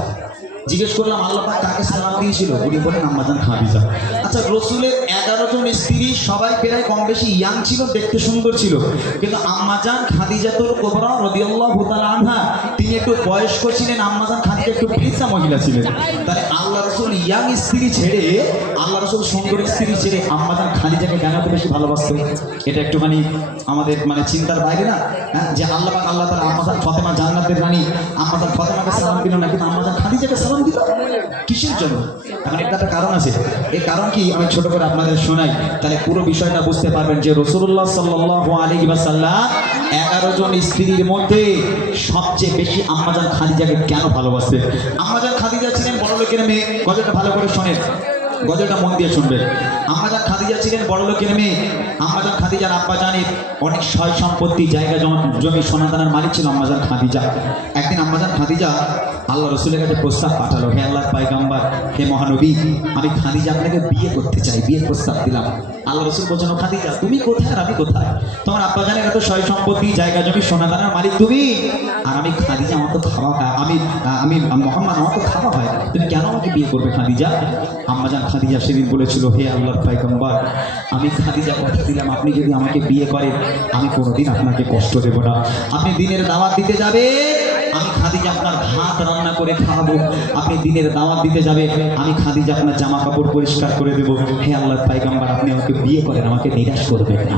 জিজ্ঞেস করলাম আল্লাহ পাক কাকে সালাম দিয়েছিল? উনি বলেন আম্মাজান খাদিজা। আচ্ছা, রসুলের 11 জন স্ত্রী সবাই প্রায় কম বেশি ইয়াং ছিল, দেখতে সুন্দর ছিল, কিন্তু আম্মাজান খাদিজাতুল কুবরা রাদিয়াল্লাহু তাআলা আনহা তিনি একটু বয়স্ক ছিলেন, আম্মাজান খাদিজা একটু বৃদ্ধা মহিলা ছিলেন। তাহলে আল্লাহ রসুল ইয়াং স্ত্রী ছেড়ে, আল্লাহ রসুল সুন্দর স্ত্রী ছেড়ে আম্মাজান খাদিজাকে কেন এত বেশি ভালোবাসতেন? এটা একটুখানি আমাদের চিন্তার বাইরে না? হ্যাঁ, যে আল্লাহ পাক আল্লাহ তাআলা আম্মাজান ফাতেমা জান্নাতের রানী আম্মাজান ফাতেমাকে সালাম দিল না, কিন্তু আম্মাজান খাদিজাকে সালাম দিল কিসের জন্য? এখন এটা একটা কারণ আছে। এই কারণ কি আমি ছোট করে আপনাদের শোনাই, তাহলে পুরো বিষয়টা বুঝতে পারবেন যে রাসূলুল্লাহ সাল্লাল্লাহু আলাইহি ওয়াসাল্লাম 11 জন স্ত্রীর মধ্যে সবচেয়ে বেশি আম্মাজান খাদিজাকে কেন ভালোবাসতেন? আম্মাজান খাদিজা ছিলেন বড় লোকের মেয়ে। গজলটা ভালো করে শোনেন, গজলটা মন দিয়ে শুনবেন। আম্মাজান খাদিজা ছিলেন বড় লোকের মেয়ে। আম্মাজান খাদিজার আব্বা জানেন অনেক সয় সম্পত্তি, জায়গা জমি সোনাদানার মালিক ছিল আম্মাজান খাদিজা। একদিন আম্মাজান খাদিজা আল্লাহ রসুলের কাছে প্রস্তাব পাঠালো, হে আল্লাহর পয়গম্বর, হে মহানবী, আমি খাদিজা আপনাকে বিয়ে করতে চাই, বিয়ের প্রস্তাব দিলাম। আল্লাহ রসুল বলছেন, খাদিজা তুমি কোথায় আর আমি কোথায়? তোমার আব্বা জানেন এত সয় সম্পত্তি, জায়গা জমি সোনাদানার মালিক তুমি, আর আমি খাদিজা, আমার তো খাওয়া হয়, আমি মোহাম্মদ, আমার তো খাওয়া হয়, তুমি কেন আমাকে বিয়ে করবে খাদিজা? আম্মাজান খাদিজা সেদিন বলেছিল, হে আল্লাহর পয়গম্বর, আমি খাদিজা কথা দিলাম আপনি যদি আমাকে বিয়ে করেন আমি কোনোদিন আপনাকে কষ্ট দেব না। আপনি দিনের দাওয়াত দিতে যাবে, আমি খাদিজা আপনার ভাত রান্না করে খাওয়াবো। আপনি দিনের দাওয়াত দিতে যাবে, আমি খাদিজা আপনার জামা কাপড় পরিষ্কার করে দেবো। হে আল্লাহর পয়গম্বর, আপনি আমাকে বিয়ে করেন, আমাকে নিরাশ করবেন না।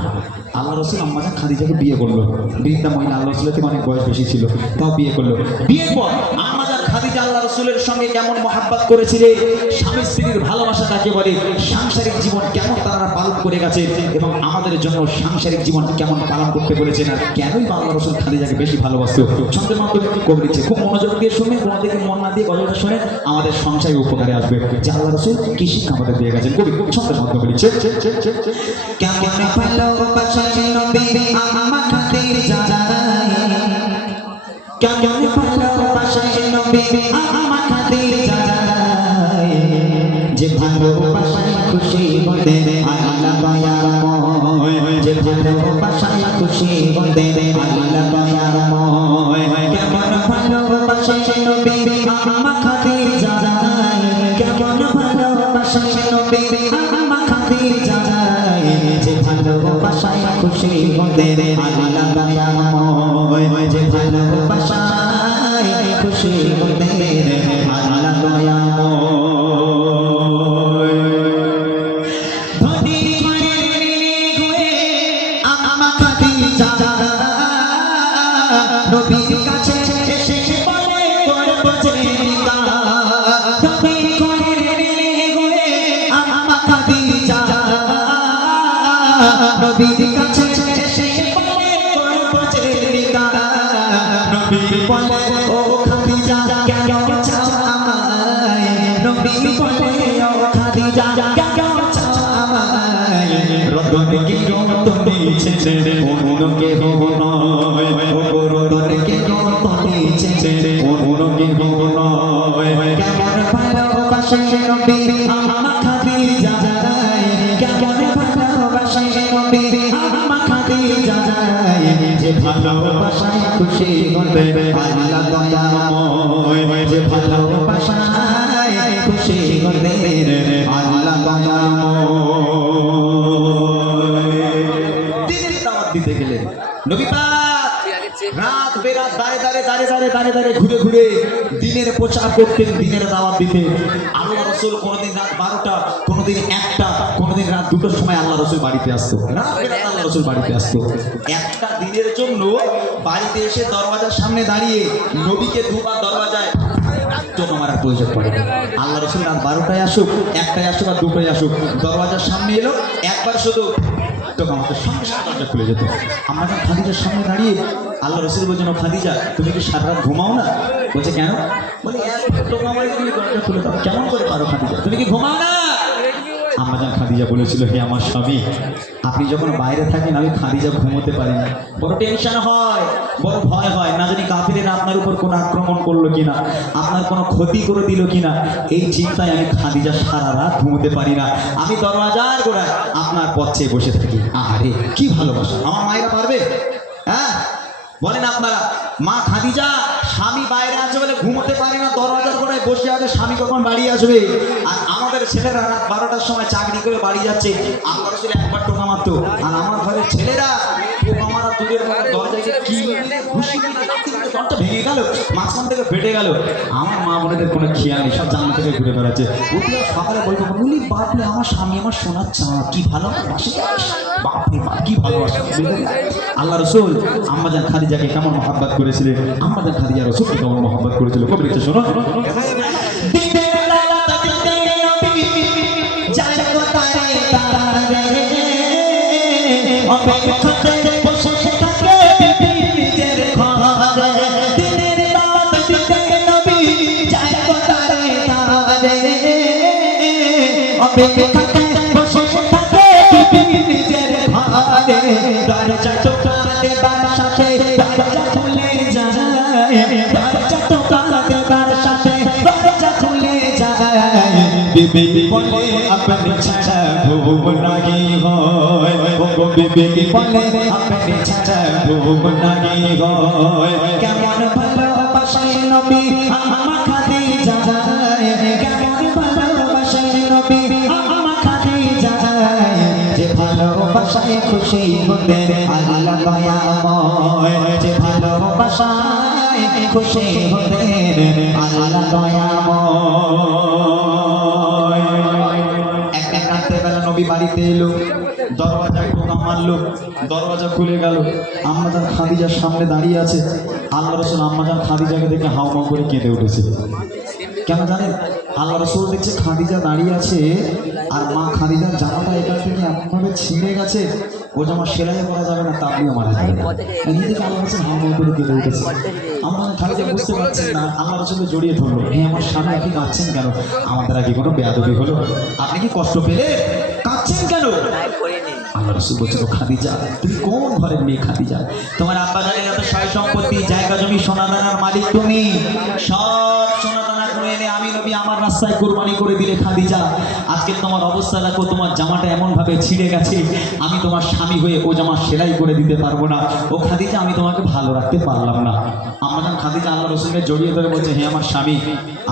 আল্লাহ রসুল আম্মাজান খাদিজাকে বিয়ে করলো। বৃদ্ধা মহিলা, আল্লাহ রসুলের থেকে অনেক বয়স বেশি ছিল, তাও বিয়ে করলো। বিয়ের পর আম্মাজান খাদিজা আল্লাহ রসুলের সঙ্গে কেমন মহাব্বত করেছিলেন, স্বামী স্ত্রীর ভালোবাসা কাকে বলে, সাংসারিক জীবন কেমন তারা পালন করে গেছে, এবং আমাদের জন্য সাংসারিক জীবন কেমন পালন করতে বলেছেন, আর কেনই বা আল্লাহ রসুল খাদিজাকে বেশি ভালোবাসত। ছন্দের মাধ্যমে কবি দিচ্ছে, খুব মনোযোগ দিয়ে শুনে, কোনো দিকে মন না দিয়ে গজলটা শুনে আমাদের সংসারে উপকারে আসবে যে আল্লাহ রসুল কি শিক্ষা আমাদের দিয়ে গেছেন। কবি ছন্দের মাধ্যমে লিখছে, কেমন ভালোবাসা নবী আম্মা খাদিজা, কেমন ভালোবাসা নবী আম্মা খাদিজা, যে ভালোবাসায় খুশি হতে আল্লাহ দয়াময়, যে ভালোবাসায় খুশি হতে আল্লাহ দয়াময়। কেমন ভালোবাসা নবী আম্মা খাদিজা, কেমন ভালোবাসা নবী আম্মা খাদিজা, যে ভালোবাসায় খুশি হতে আল্লাহ দয়াময়, যে ভালোবাসায় খুশি হতে আল্লাহ দয়াময়। নবীর কাছে এসে বলে করব যে নিকাহ, নবী করে গোয়ে আম্মা খাদিজা, নবীর কাছে এসে বলে করব যে নিকাহ, নবী বলে ও খাদিজা কেন চাও আমায়, নবী বলে ও খাদিজা কেন চাও আমায়, রতনে কি রতন দিয়েছে অন্য কেহ নয়, কেমন ভালোবাসা নবী আম্মা খাদিজা, কেমন ভালোবাসা নবী আম্মা খাদিজা, যে ভালোবাসায় খুশি হতে আল্লাহ দয়াময়, যে ভালোবাসায় খুশি হতে আল্লাহ দয়াময়। দিনের দাওয়াত দিতে গেলে নবী রাত বেরাত দাঁড়ে ঘুরে ঘুরে দিনের প্রচার করতেন, দিনের দাওয়াত দিতেন। আল্লাহ রাসূল কোনোদিন রাত 12টা, কোনোদিন 1টা, কোনোদিন রাত দুটোর সময় আল্লাহ রসুল বাড়িতে আসতো, রাত বেরাত আল্লাহ রসুল বাড়িতে আসতো। একটা দিনের জন্য বাড়িতে এসে দরওয়াজার সামনে দাঁড়িয়ে নবীকে দুবার দরওয়াজায় টোকা মারার প্রয়োজন পড়ে। আল্লাহ রসুল রাত 12টায় আসুক, 1টায় আসুক আর 2টায় আসুক, দরওয়াজার সামনে এলো, একবার শুধু টোকা মারতে সঙ্গে সঙ্গে দরজা খুলে যেত। আমরা যখন খাদিজার সামনে দাঁড়িয়ে আল্লাহ রসুল বলছেন, ও খাদিজা তুমি কি সারা রাত ঘুমাও না? বলছে কেন? বলে একবার টোকা মারি তুমি দরজা খুলে দাও। কেমন করে পারো খাদিজা, তুমি কি ঘুমাও না? আম্মাজান খাদিজা বলেছিল, হে আমার স্বামী, আপনি যখন বাইরে থাকেন আমি খাদিজা ঘুমোতে পারি না, বড় টেনশন হয়, বড় ভয় হয়, না জানি কাফিরেরা আপনার উপর কোনো আক্রমণ করলো কিনা, আপনার কোনো ক্ষতি করে দিল কিনা, এই চিন্তায় আমি খাদিজা সারা রাত ঘুমোতে পারি না। আমি দরওয়াজার গোড়ায় আপনার পথ চেয়ে বসে থাকি। আরে কি ভালোবাসা! আমার মায়েরা পারবে? হ্যাঁ বলেন আপনারা। মা খাদিজা স্বামী বাইরে আছে বলে ঘুমোতে পারে না, দরওয়াজার গোড়ায় বসে আছে স্বামী কখন বাড়ি আসবে। আর আমাদের ছেলেরা রাত 12টার সময় চাকরি করে বাড়ি যাচ্ছে, আল্লাহ রাসূল একবার টোকা মারতো, আর আমার ঘরের ছেলেরা টোকা মারা দূরের দরজায় কি ঘুষি দরজা ভেঙে গেল, মাঝখান থেকে ফেটে গেল। আমার মা বোনেদের কোনো খেয়াল নেই, সব জানলা থেকে ঘুরে বেড়াচ্ছে। ওগুলো সকালে বলবো, বলি বাপরে আমার স্বামী আমার সোনার চাঁদ, কি ভালোবাসে, বাপরে বাপ কি ভালোবাসে। আল্লাহ রসুল আম্মাজান খাদিজাকে কেমন মহব্বত করেছিলেন, আম্মাজান খাদিজা রসুলকে কেমন মহব্বত করেছিল, কবি লিখছে শোনো। বিবি বলে আপনি ছাড়া ঘুম নাহি হয়, ও বিবি বলে আপনি ছাড়া ঘুম নাহি হয়। কেমন ভালোবাসে নবী আমার খাদিজা, কেমন ভালোবাসে নবী আমার খাদিজা, যে ভালোবাসায় খুশি হতে আল্লাহ দয়াময়, যে ভালোবাসায় খুশি হতে আল্লাহ দয়াময়। একদিন রাত্রেবেলা নবী বাড়িতে এলো, দরওয়াজায় টোকা মারলো, দরওয়াজা খুলে গেল, আম্মাজান খাদিজার সামনে দাঁড়িয়ে আছে। আল্লাহ রসুল আম্মাজান খাদিজাকে দেখে হাউমাউ করে কেঁদে উঠেছে। কেন জানেন? আল্লাহ রসুল দেখছে খাদিজা দাঁড়িয়ে আছে, আর মা খাদিজার জামাটা এখান থেকে এমনভাবে ছিঁড়ে গেছে, ও জামা সেলাই করা যাবে না, তাপনিও মারা যাবে না। এদিকে আল্লাহ রসুল হাউমাউ করে কেঁদে উঠেছে। আমরা খাদিজা বুঝতে পারছেন না, আল্লাহ রসুলকে জড়িয়ে ধরলো, হে আমার স্বামী আপনি কাঁদছেন কেন? আমাদের আগে কোনো বেয়াদবি হলো? আপনি কি কষ্ট পেলে কাঁদছেন কেন? আল্লাহ রসুল বলছিল, খাদিজা তুমি কোন ঘরের মেয়ে খাদিজা? তোমার আব্বা জানেন এত সয় সম্পত্তি, জায়গা জমি সোনাদানার মালিক তুমি, সব সোনাদানা করে এনে আমি নবী আমার রাস্তায় কোরবানি করে দিলে খাদিজা। আজকে তোমার অবস্থা দেখো, তোমার জামাটা এমন ভাবে ছিঁড়ে গেছে, আমি তোমার স্বামী হয়ে ও জামা সেলাই করে দিতে পারবো না। ও খাদিজা আমি তোমাকে ভালো রাখতে পারলাম না। আমাদের খাদিজা আল্লাহ রসুলকে জড়িয়ে ধরে বলছে, হে আমার স্বামী,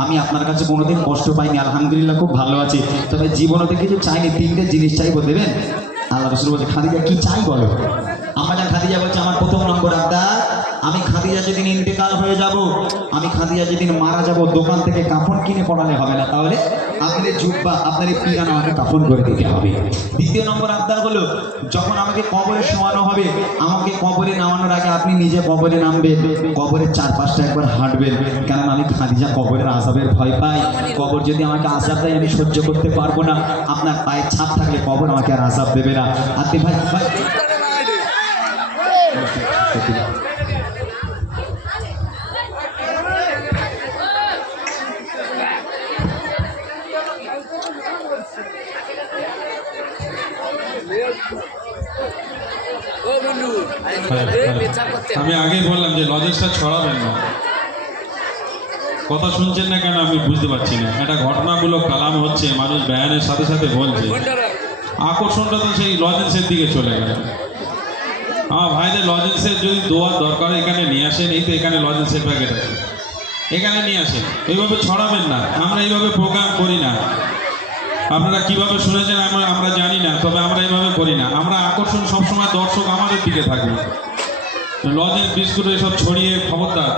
আমি আপনার কাছে কোনোদিন কষ্ট পাইনি, আলহামদুলিল্লাহ খুব ভালো আছি, তবে জীবনে থেকে কিছু চাইনি, 3টে জিনিস চাইবো, দেবেন? আল্লাহ রসুল বলছে, খাদিজা কি চাই বলো? আমাদের খাদিজা বলছে, আমার প্রথম নম্বর আবদার, আমি খাদিজা যেদিন ইন্তেকাল হয়ে যাব, আমি খাদিজা যেদিন মারা যাব, দোকান থেকে কাফন কিনে পড়ালে হবে না, তাহলে আপনাদের জুব্বা আপনার পিরান আমাকে কাফন করে দিতে হবে। দ্বিতীয় নম্বর আবদার হলো, যখন আমাকে কবরে শোয়ানো হবে, আমাকে কবরে নামানোর আগে আপনি নিজে কবরে নামবেন, কবরের 4-5টা একবার হাঁটবেন, কারণ আমি খাদিজা কবরের আযাবের ভয় পাই। কবর যদি আমাকে আযাব দেয় আমি সহ্য করতে পারবো না, আপনার পায়ের ছাপ থাকলে কবর আমাকে আর আযাব দেবে না। আপনি ভাই ভাই আমি আগেই বললাম যে লজেন্সটা ছড়াবেন না, কথা শুনছেন না কেন আমি বুঝতে পারছি না। একটা ঘটনামূলক কালাম হচ্ছে, মানুষ বয়ানের সাথে সাথে বলছে, আকর্ষণটা তো সেই লজেন্সের দিকে চলে গেল। আমার ভাইদের লজেন্সের যদি দোয়ার দরকার এখানে নিয়ে আসেন, এই তো এখানে লজেন্সের প্যাকেট আছে, এখানে নিয়ে আসেন। এইভাবে ছড়াবেন না, আমরা এইভাবে প্রোগ্রাম করি না। আপনারা কিভাবে শুনেছেন আমরা জানি না, তবে আমরা এইভাবে করি না। আমরা আকর্ষণ সবসময় দর্শক আমাদের দিকে থাকবে, লজেন্স বিস্কুট এসব ছড়িয়ে খবরদার।